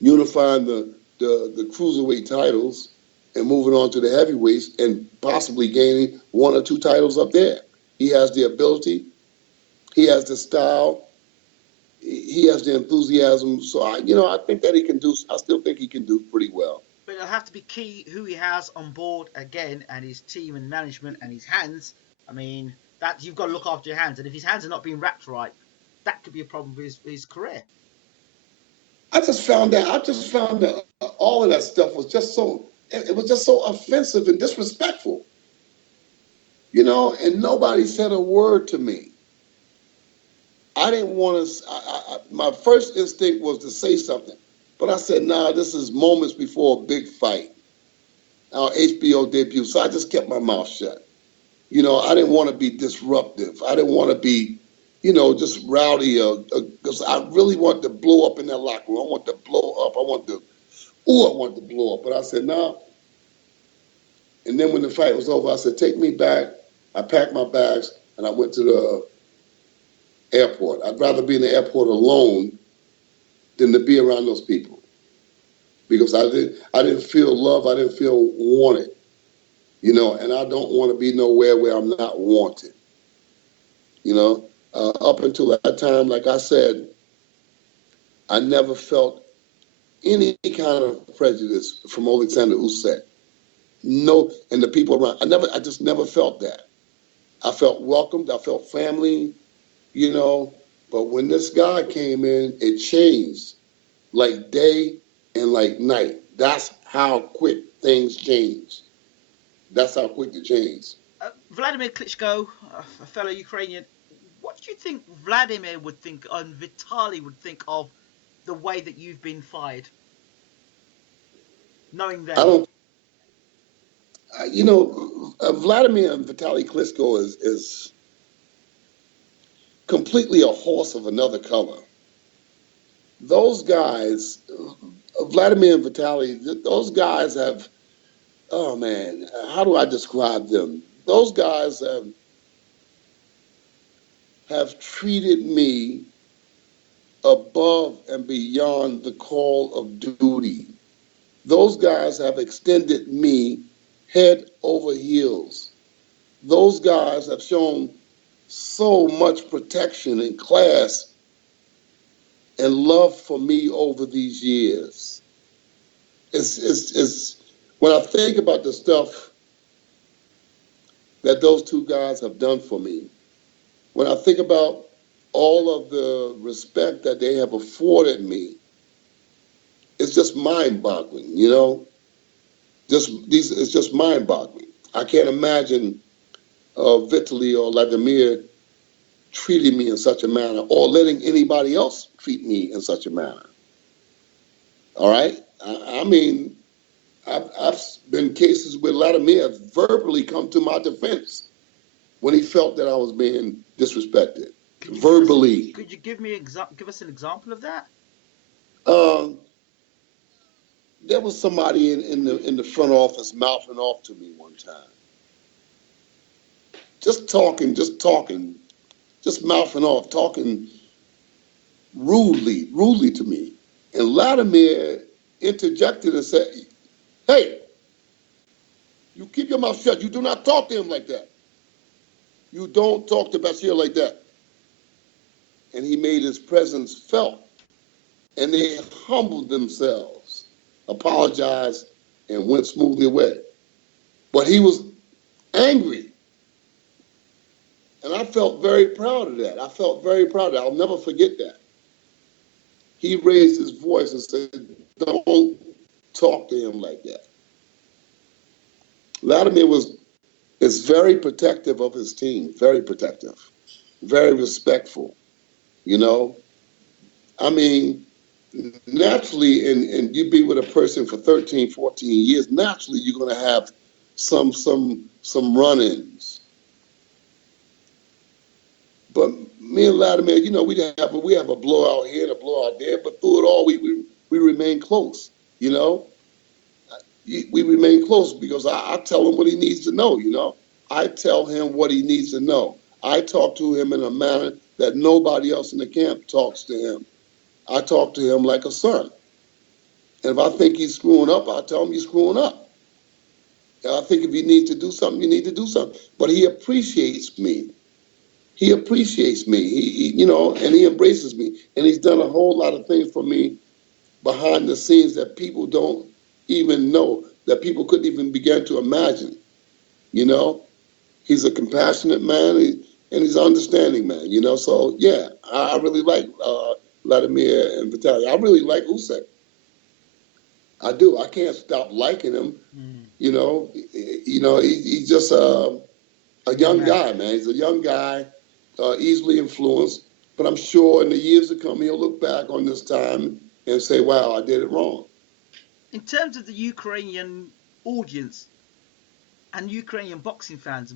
unifying the cruiserweight titles and moving on to the heavyweights and possibly gaining 1 or 2 titles up there. He has the ability. He has the style. He has the enthusiasm. So I think that he can do. I still think he can do pretty well. But it'll have to be key who he has on board again, and his team and management and his hands. I mean, that you've got to look after your hands, and if his hands are not being wrapped right, that could be a problem for his career. I just found that all of that stuff was just so. It was just so offensive and disrespectful. And nobody said a word to me. I didn't want to. My first instinct was to say something, but I said, "Nah, this is moments before a big fight, our HBO debut." So I just kept my mouth shut. I didn't want to be disruptive. I didn't want to be, just rowdy. Because I really wanted to blow up in that locker room. I want to blow up. I wanted to blow up. But I said, "Nah." And then when the fight was over, I said, "Take me back." I packed my bags and I went to the airport. I'd rather be in the airport alone than to be around those people, because I didn't feel love. I didn't feel wanted, and I don't want to be nowhere where I'm not wanted. Up until that time, like I said, I never felt any kind of prejudice from Alexander Usyk. No, and the people around. I just never felt that. I felt welcomed. I felt family, But when this guy came in, it changed like day and like night. That's how quick things change. That's how quick it changed. Vladimir Klitschko, a fellow Ukrainian, what do you think Vladimir would think and Vitaly would think of the way that you've been fired? Knowing them. I don't. Vladimir and Vitaly Klitschko is completely a horse of another color. Those guys, Vladimir and Vitaly, those guys have, oh man, how do I describe them? Those guys have treated me above and beyond the call of duty. Those guys have extended me head over heels. Those guys have shown so much protection and class and love for me over these years. It's when I think about the stuff that those two guys have done for me, when I think about all of the respect that they have afforded me, it's just mind-boggling, It's just mind-boggling. I can't imagine Vitaly or Vladimir treating me in such a manner, or letting anybody else treat me in such a manner. All right? I mean, I've been cases where Vladimir verbally come to my defense when he felt that I was being disrespected. Verbally. Could you give us an example of that? There was somebody in the front office mouthing off to me one time. Just talking, just mouthing off, talking rudely to me. And Vladimir interjected and said, "Hey, you keep your mouth shut. You do not talk to him like that. You don't talk to Bashir like that." And he made his presence felt. And they humbled themselves, apologized, and went smoothly away. But he was angry. And I felt very proud of that. I felt very proud of that. I'll never forget that. He raised his voice and said, don't talk to him like that. Vladimir is very protective of his team, very protective, very respectful, you know. I mean, naturally, and you be with a person for 13, 14 years, naturally you're going to have some run-ins. But me and Vladimir, you know, we have a blowout here and a blowout there, but through it all, we remain close, you know. We remain close because I tell him what he needs to know, you know. I tell him what he needs to know. I talk to him in a manner that nobody else in the camp talks to him. I talk to him like a son. And if I think he's screwing up, I tell him he's screwing up. And I think if you need to do something, you need to do something. But he appreciates me. He appreciates me. He you know, and he embraces me. And he's done a whole lot of things for me behind the scenes that people don't even know, that people couldn't even begin to imagine. You know, he's a compassionate man and he's an understanding man, you know. So, yeah, I really like Vladimir and Vitaly. I really like Usyk. I do. I can't stop liking him. You know, he's just a young guy, man. He's a young guy, easily influenced. But I'm sure in the years to come, he'll look back on this time and say, wow, I did it wrong. In terms of the Ukrainian audience and Ukrainian boxing fans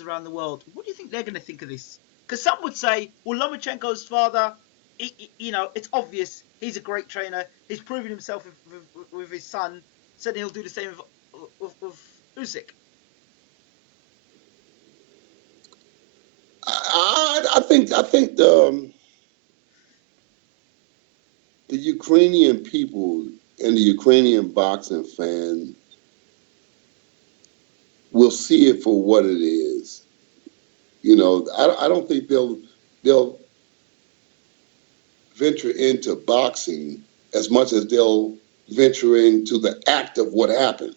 around the world, what do you think they're going to think of this? Because some would say, well, Lomachenko's father, you know, it's obvious he's a great trainer. He's proven himself with his son. Said he'll do the same with Usyk. I think the Ukrainian people and the Ukrainian boxing fan will see it for what it is. You know, I don't think they'll venture into boxing as much as they'll venture into the act of what happened.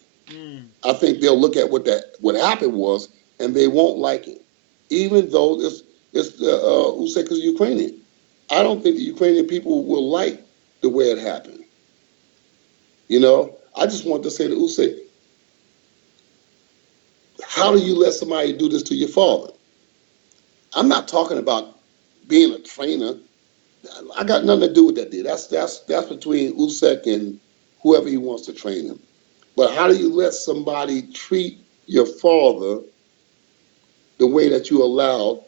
I think they'll look at what happened was, and they won't like it, even though it's Usyk is Ukrainian. I don't think the Ukrainian people will like the way it happened. You know, I just want to say to Usyk, how do you let somebody do this to your father? I'm not talking about being a trainer. I got nothing to do with that deal. That's between Usyk and whoever he wants to train him. But how do you let somebody treat your father the way that you allowed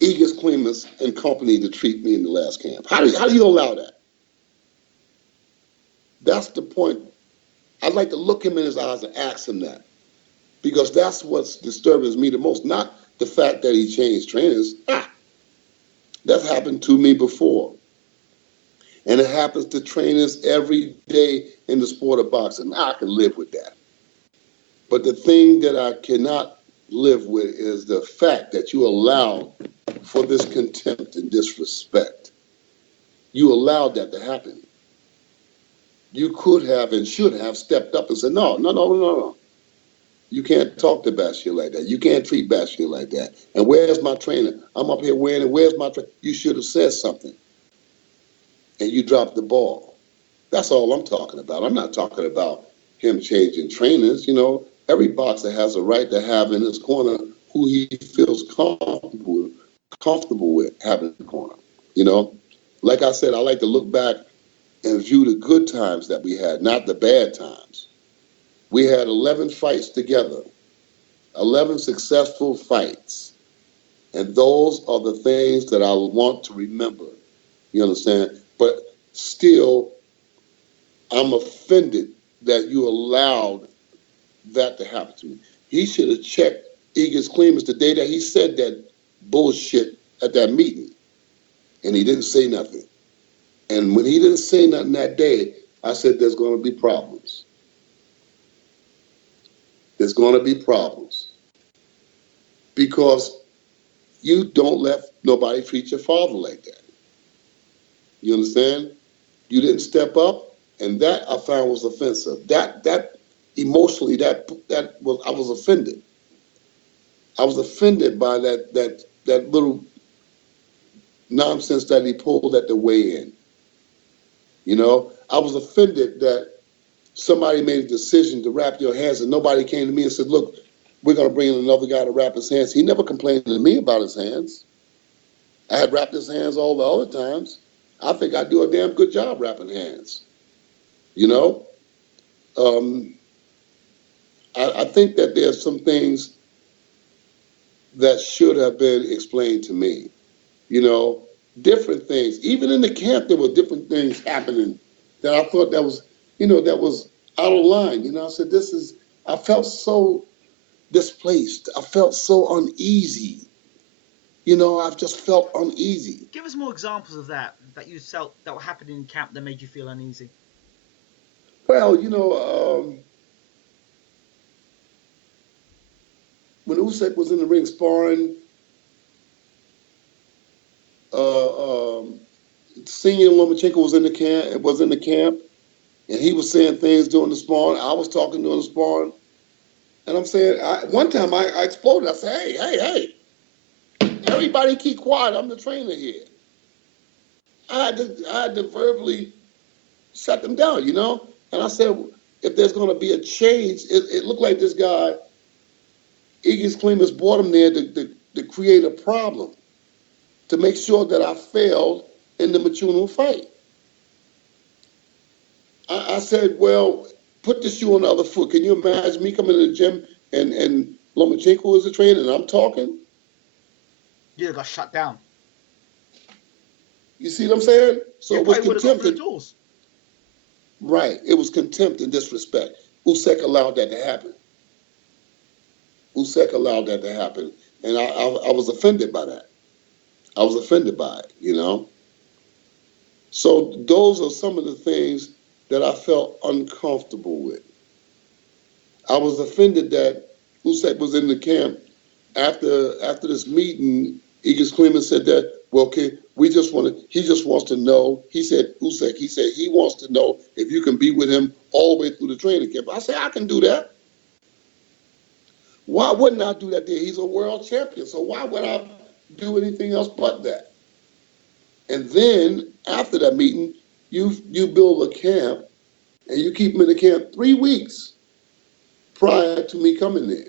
Egis Klimas and company to treat me in the last camp? How do you allow that? That's the point. I'd like to look him in his eyes and ask him that, because that's what's disturbing me the most, not the fact that he changed trainers. That's happened to me before. And it happens to trainers every day in the sport of boxing. I can live with that. But the thing that I cannot live with is the fact that you allow for this contempt and disrespect. You allowed that to happen. You could have and should have stepped up and said, no. You can't talk to Bashir like that. You can't treat Bashir like that. And where's my trainer? I'm up here wearing, where's my trainer? You should have said something. And you dropped the ball. That's all I'm talking about. I'm not talking about him changing trainers. You know, every boxer has a right to have in his corner who he feels comfortable with having in the corner. You know, like I said, I like to look back and view the good times that we had, not the bad times. We had 11 fights together, 11 successful fights. And those are the things that I want to remember. You understand? But still, I'm offended that you allowed that to happen to me. He should have checked Egis Klimas the day that he said that bullshit at that meeting. And he didn't say nothing. And when he didn't say nothing that day, I said there's going to be problems. There's going to be problems. Because you don't let nobody treat your father like that. You understand? You didn't step up, and that I found was offensive. That emotionally, I was offended. I was offended by that little nonsense that he pulled at the weigh-in. You know, I was offended that somebody made a decision to wrap your hands and nobody came to me and said, look, we're going to bring in another guy to wrap his hands. He never complained to me about his hands. I had wrapped his hands all the other times. I think I do a damn good job wrapping hands. You know? I think that there's some things that should have been explained to me. You know, different things. Even in the camp, there were different things happening that I thought that was, that was out of line. You know, I said, I felt so displaced. I felt so uneasy. You know, I've just felt uneasy. Give us more examples of that you felt that were happening in camp that made you feel uneasy. Well, when Usyk was in the ring sparring, Senior Lomachenko was in the camp, and he was saying things during the sparring. I was talking during the sparring, and I'm saying, one time I exploded. I said, hey, everybody keep quiet. I'm the trainer here. I had to verbally shut them down, And I said, if there's going to be a change, it looked like this guy, Iggy's Klimas, brought him there to create a problem, to make sure that I failed in the Machuno fight. I said, well, put the shoe on the other foot. Can you imagine me coming to the gym and Lomachenko is a trainer and I'm talking? You got shut down. You see what I'm saying? So it was contempt. Right. It was contempt and disrespect. Usyk allowed that to happen. And I was offended by that. I was offended by it, So those are some of the things that I felt uncomfortable with. I was offended that Usyk was in the camp after this meeting. Iggy Klimas said that, well, okay, he just wants to know. He said, Usyk, he wants to know if you can be with him all the way through the training camp. I said, I can do that. Why wouldn't I do that there? He's a world champion. So why would I do anything else but that? And then after that meeting, you build a camp and you keep him in the camp 3 weeks prior to me coming there.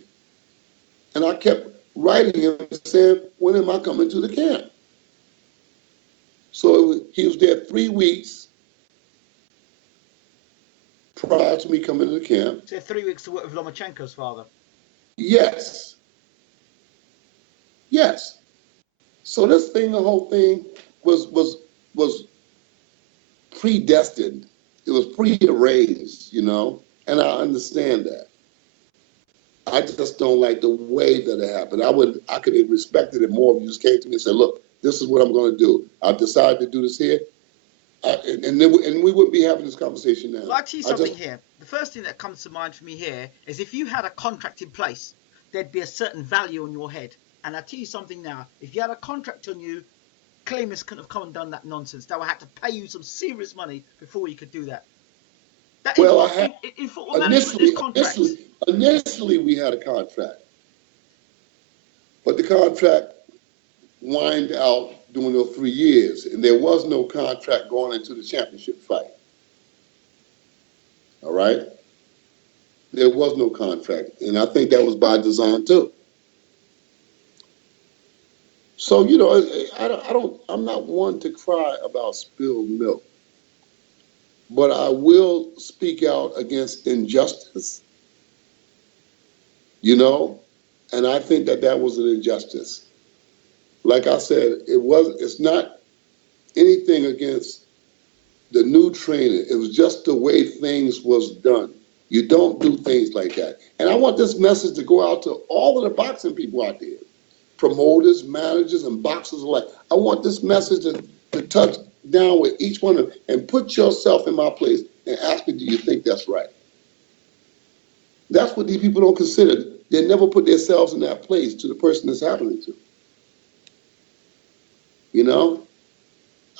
And I kept writing him and saying, when am I coming to the camp? So he was there 3 weeks prior to me coming to the camp. So 3 weeks to work with Lomachenko's father? Yes. So the whole thing was predestined. It was prearranged, and I understand that. I just don't like the way that it happened. I could have respected it more if you just came to me and said, look, this is what I'm going to do. I've decided to do this here. And we wouldn't be having this conversation now. Well, I'll tell you something here. The first thing that comes to mind for me here is if you had a contract in place, there'd be a certain value on your head. And I'll tell you something now. If you had a contract on you, Klimas couldn't have come and done that nonsense. They would have to pay you some serious money before you could do that. Initially we had a contract. But the contract whined out during those 3 years, and there was no contract going into the championship fight. All right? There was no contract, and I think that was by design too. So, I'm not one to cry about spilled milk, but I will speak out against injustice, and I think that was an injustice. Like I said, it's not anything against the new trainer. It was just the way things was done. You don't do things like that. And I want this message to go out to all of the boxing people out there, promoters, managers, and boxers alike. I want this message to touch down with each one of them and put yourself in my place and ask me, do you think that's right? That's what these people don't consider. They never put themselves in that place to the person that's happening to.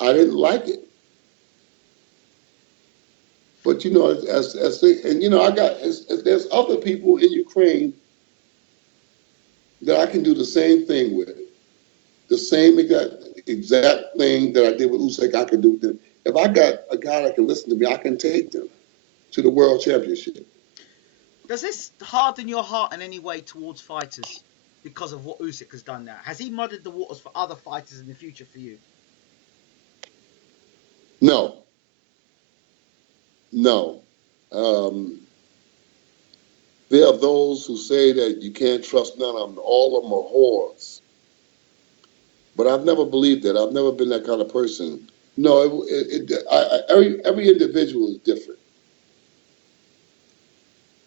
I didn't like it. But But and there's other people in Ukraine that I can do the same thing with. The same exact thing that I did with Usyk, I can do with them. If I got a guy that can listen to me, I can take them to the World Championship. Does this harden your heart in any way towards fighters because of what Usyk has done now? Has he muddied the waters for other fighters in the future for you? No. There are those who say that you can't trust none of them. All of them are whores. But I've never believed that. I've never been that kind of person. No, every individual is different.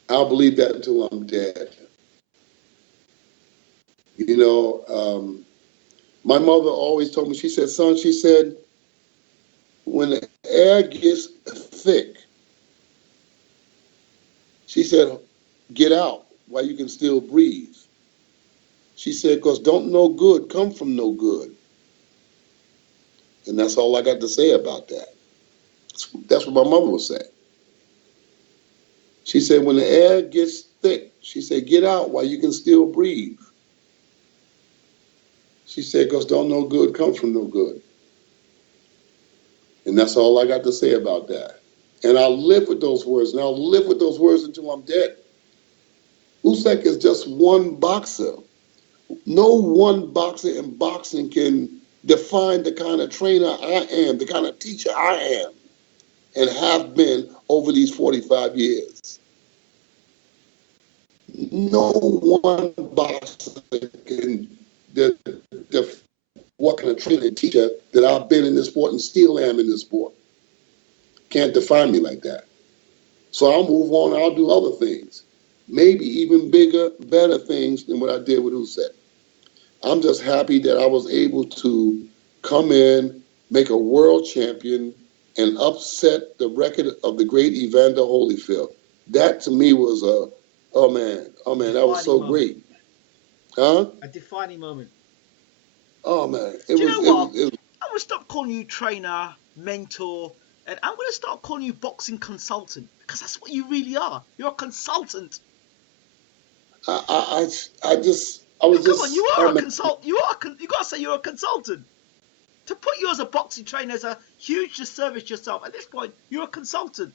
I'll believe that until I'm dead. My mother always told me, she said, son, she said, when the air gets thick, she said, get out while you can still breathe. She said, because don't no good come from no good. And that's all I got to say about that. That's what my mother would say. She said, when the air gets thick, she said, get out while you can still breathe. She said, because don't no good come from no good. And that's all I got to say about that. And I'll live with those words, and I'll live with those words until I'm dead. Usyk is just one boxer. No one boxer in boxing can define the kind of trainer I am, the kind of teacher I am, and have been over these 45 years. No one boxer can what kind of trainer and teacher that I've been in this sport and still am in this sport. Can't define me like that. So I'll move on, I'll do other things. Maybe even bigger, better things than what I did with Usyk. I'm just happy that I was able to come in, make a world champion, and upset the record of the great Evander Holyfield. That to me was oh man, that was so great. Huh? A defining moment. Oh man. Do you know what? I'm going to stop calling you trainer, mentor, and I'm going to start calling you boxing consultant, because that's what you really are. You're a consultant. Come on, you are a consultant. You got to say you're a consultant. To put you as a boxing trainer is a huge disservice to yourself. At this point, you're a consultant.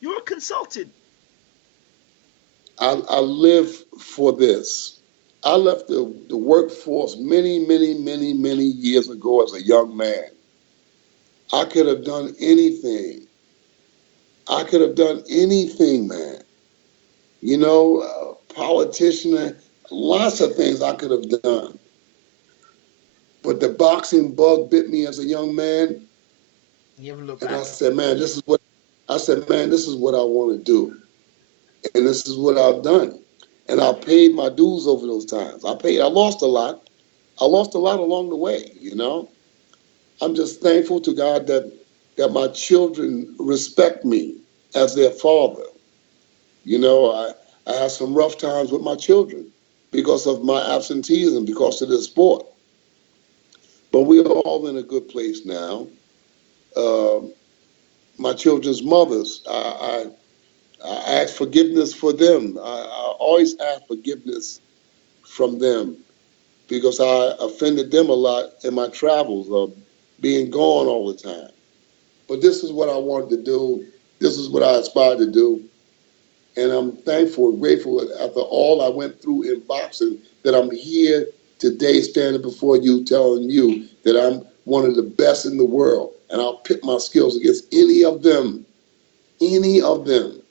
You're a consultant. I live for this. I left the workforce many years ago as a young man. I could have done anything. Man. Politician, lots of things I could have done. But the boxing bug bit me as a young man. You ever look and back? I said, man, this is what I want to do. And this is what I've done. And I paid my dues over those times. I lost a lot. I lost a lot along the way, I'm just thankful to God that my children respect me as their father. I had some rough times with my children because of my absenteeism, because of this sport. But we're all in a good place now. My children's mothers, I ask forgiveness for them. I always ask forgiveness from them because I offended them a lot in my travels of being gone all the time. But this is what I wanted to do. This is what I aspired to do. And I'm thankful and grateful after all I went through in boxing that I'm here today standing before you telling you that I'm one of the best in the world. And I'll pit my skills against any of them. Any of them.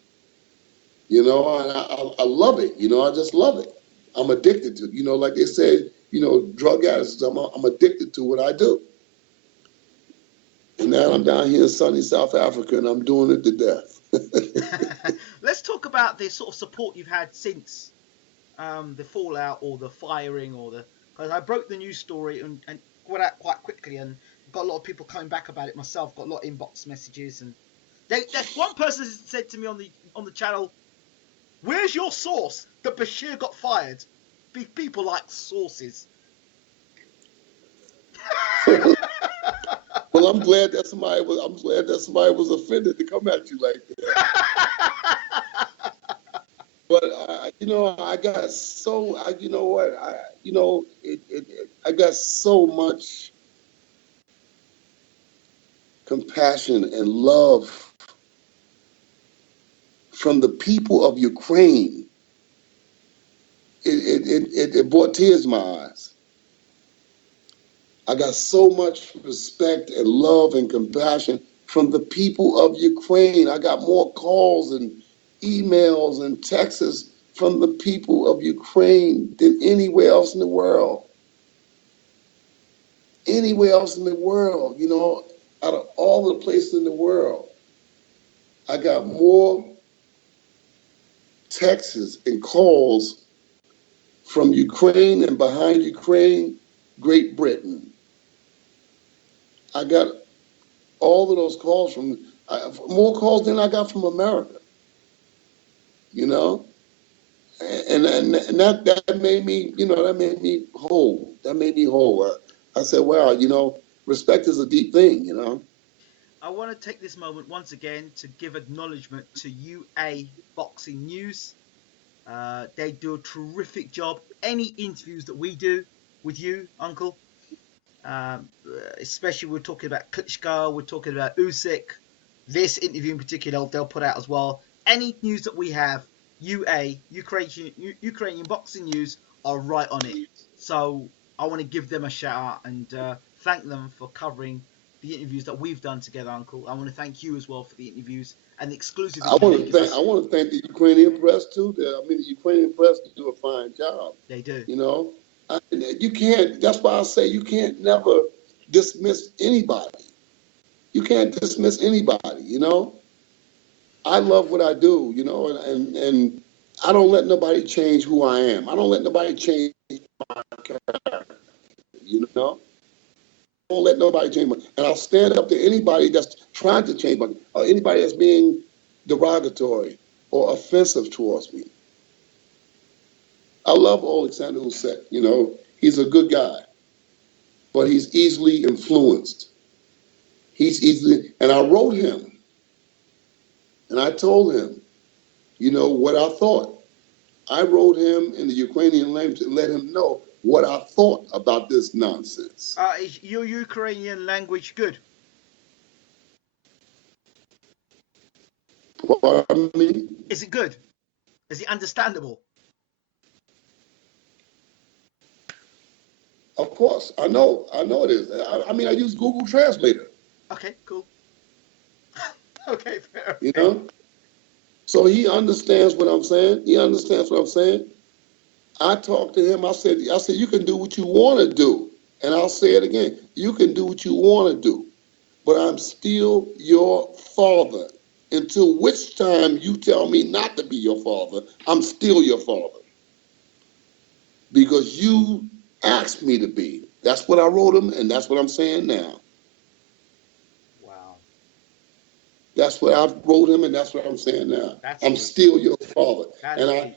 And I love it. I just love it. I'm addicted to it. Like they say, drug addicts, I'm addicted to what I do. And now I'm down here in sunny South Africa and I'm doing it to death. Let's talk about the sort of support you've had since the fallout or the firing because I broke the news story and got out quite quickly and got a lot of people coming back about it myself, got a lot of inbox messages and there's one person said to me on the channel, where's your source that Bashir got fired? People like sources. Well, I'm glad that somebody was. I'm glad that somebody was offended to come at you like that. But I got so. You know what? I got so much compassion and love from the people of Ukraine. It brought tears to my eyes. I got so much respect and love and compassion from the people of Ukraine. I got more calls and emails and texts from the people of Ukraine than anywhere else in the world. Anywhere else in the world, out of all the places in the world, I got more texts and calls from Ukraine and behind Ukraine, Great Britain. I got all of those calls more calls than I got from America, and that made me, that made me whole. That made me whole. I said, wow, respect is a deep thing, I want to take this moment once again to give acknowledgement to UA Boxing News. They do a terrific job. Any interviews that we do with you, Uncle, especially we're talking about Klitschko, we're talking about Usyk. This interview in particular, they'll put out as well. Any news that we have, Ukrainian Boxing News are right on it. So I want to give them a shout out and thank them for covering the interviews that we've done together, Uncle. I want to thank you as well for the interviews and the exclusive. I want to thank the Ukrainian press too. The Ukrainian press do a fine job. They do. You can't. That's why I say you can't never dismiss anybody. You can't dismiss anybody. I love what I do. And I don't let nobody change who I am. I don't let nobody change my character. I don't let nobody change and I'll stand up to anybody that's trying to change or anybody that's being derogatory or offensive towards me. I love Alexander Usyk. He's a good guy, but he's easily influenced. And I wrote him, and I told him, what I thought. I wrote him in the Ukrainian language and let him know what I thought about this nonsense. Is your Ukrainian language good? Pardon me? Is it good? Is it understandable? Of course, I know it is. I use Google Translator. Okay, cool. Okay, fair. So he understands what I'm saying. He understands what I'm saying. I talked to him. I said, you can do what you want to do. And I'll say it again. You can do what you want to do. But I'm still your father. Until which time you tell me not to be your father, I'm still your father. Because you asked me to be. That's what I wrote him, and that's what I'm saying now. Wow. That's what I wrote him, and that's what I'm saying now. I'm still your father. And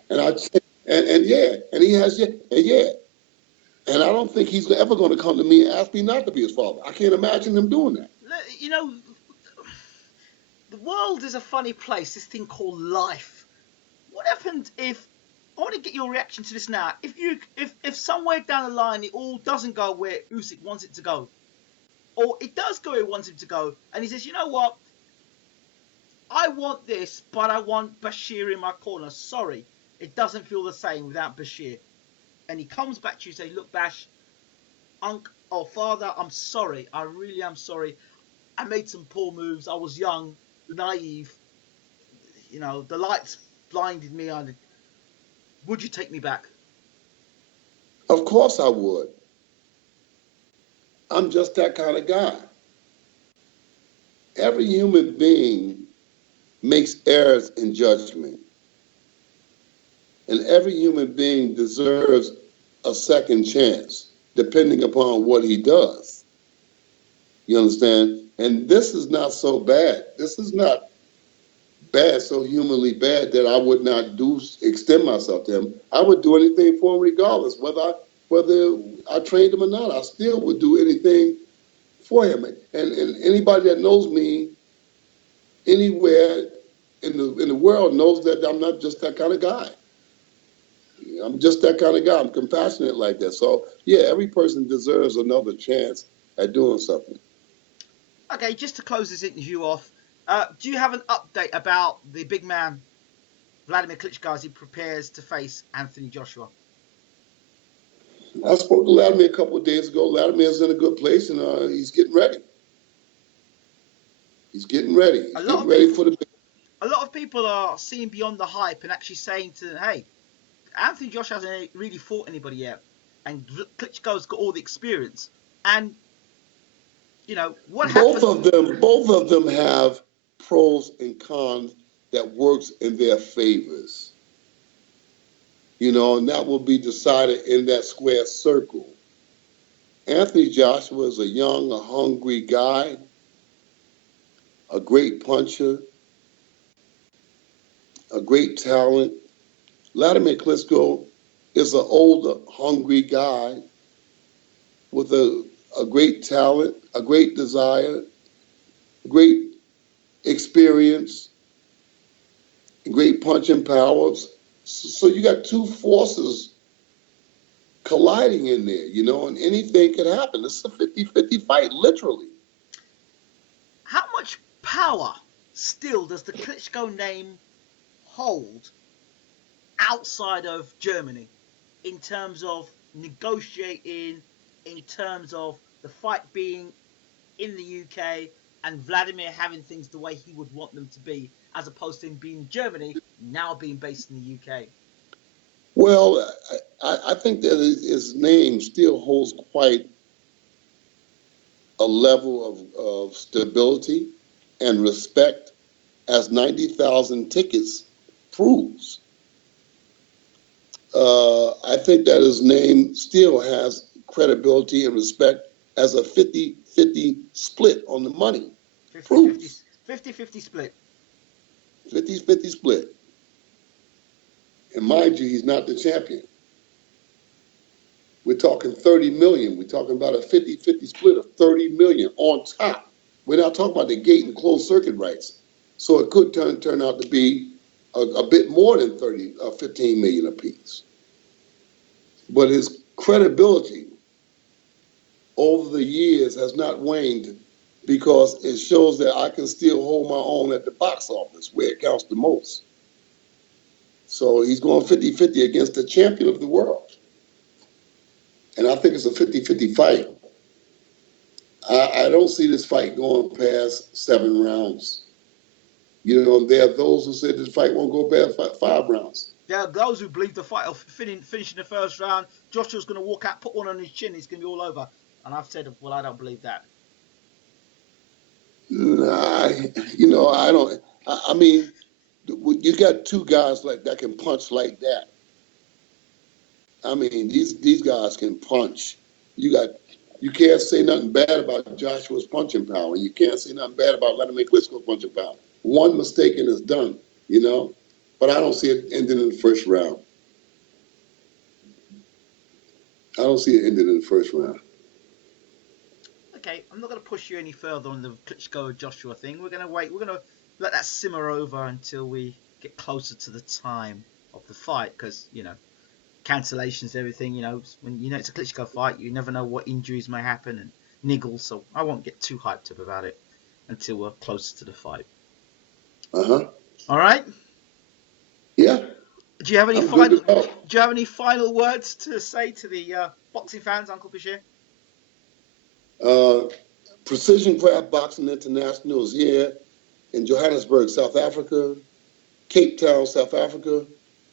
he has, and I don't think he's ever going to come to me and ask me not to be his father. I can't imagine him doing that. The world is a funny place, this thing called life. What happens if, I want to get your reaction to this now, if somewhere down the line it all doesn't go where Usyk wants it to go, or it does go where he wants it to go, and he says, you know what, I want this, but I want Bashir in my corner. Sorry, it doesn't feel the same without Bashir. And he comes back to you and says, look, Bash, father, I'm sorry. I really am sorry. I made some poor moves. I was young, naive. The lights blinded me. Would you take me back? Of course I would. I'm just that kind of guy. Every human being makes errors in judgment. And every human being deserves a second chance, depending upon what he does. You understand? And this is not so bad. This is not bad, so humanly bad that I would not extend myself to him. I would do anything for him regardless, whether I trained him or not. I still would do anything for him. And anybody that knows me anywhere in the world knows that I'm not just that kind of guy. I'm just that kind of guy. I'm compassionate like that. So yeah, every person deserves another chance at doing something. Okay, just to close this interview off, do you have an update about the big man, Vladimir Klitschko, as he prepares to face Anthony Joshua? I spoke to Vladimir a couple of days ago. Vladimir's in a good place, and he's getting ready. He's getting ready. He's getting ready for the. A lot of people are seeing beyond the hype and actually saying to them, hey, Anthony Joshua hasn't really fought anybody yet, and Klitschko's got all the experience. And you know what happened? Both of them have pros and cons that works in their favors. You know, and that will be decided in that square circle. Anthony Joshua is a young, a hungry guy, a great puncher, a great talent. Vladimir Klitschko is an older, hungry guy with a great talent, a great desire, great experience, great punching powers. So you got two forces colliding in there, you know, and anything could happen. It's a 50-50 fight, literally. How much power still does the Klitschko name hold outside of Germany in terms of negotiating, in terms of the fight being in the UK and Vladimir having things the way he would want them to be, as opposed to him being in Germany, now being based in the UK? Well, I think that his name still holds quite a level of stability and respect, as 90,000 tickets proves. I think that his name still has credibility and respect as a 50-50 split on the money. 50-50 split. 50-50 split. And mind you, he's not the champion. We're talking 30 million. We're talking about a 50-50 split of 30 million on top. We're not talking about the gate and closed circuit rights. So it could turn out to be a bit more than 15 million apiece. But his credibility over the years has not waned, because it shows that I can still hold my own at the box office where it counts the most. So he's going 50-50 against the champion of the world. And I think it's a 50-50 fight. I don't see this fight going past 7 rounds. You know, there are those who said this fight won't go past 5 rounds. There are those who believe the fight will finish in the first round. Joshua's going to walk out, put one on his chin, it's going to be all over. And I've said, well, I don't believe that. Nah, you know, I don't. I mean, you got two guys like that can punch like that. I mean, these guys can punch. You can't say nothing bad about Joshua's punching power. You can't say nothing bad about Vladimir Klitschko's punching power. One mistake and it's done, you know. But I don't see it ending in the first round. I don't see it ending in the first round. Okay, I'm not going to push you any further on the Klitschko-Joshua thing. We're going to wait. We're going to let that simmer over until we get closer to the time of the fight, because, you know, cancellations, everything, you know, when you know it's a Klitschko fight, you never know what injuries may happen and niggles, so I won't get too hyped up about it until we're closer to the fight. Uh-huh. All right? Yeah. Do you have any final words to say to the boxing fans, Uncle Bashir? Precision Craft Boxing International is here in Johannesburg, South Africa, Cape Town, South Africa,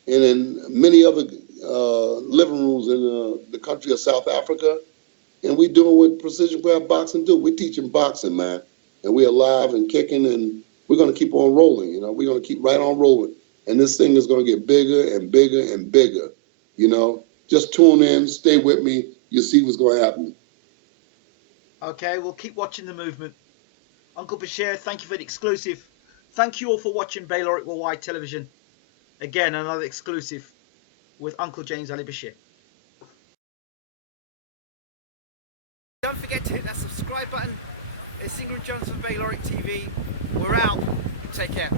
and in many other living rooms in the country of South Africa. And we're doing what Precision Craft Boxing do. We're teaching boxing, man. And we're alive and kicking, and we're going to keep on rolling, you know. We're going to keep right on rolling. And this thing is going to get bigger and bigger and bigger, you know. Just tune in, stay with me. You'll see what's going to happen. Okay, we'll keep watching the movement. Uncle Bashir, thank you for the exclusive. Thank you all for watching Bayloric Worldwide Television. Again, another exclusive with Uncle James Ali Bashir. Don't forget to hit that subscribe button It's Ingrid Jones from Bayloric TV. We're out. Take care.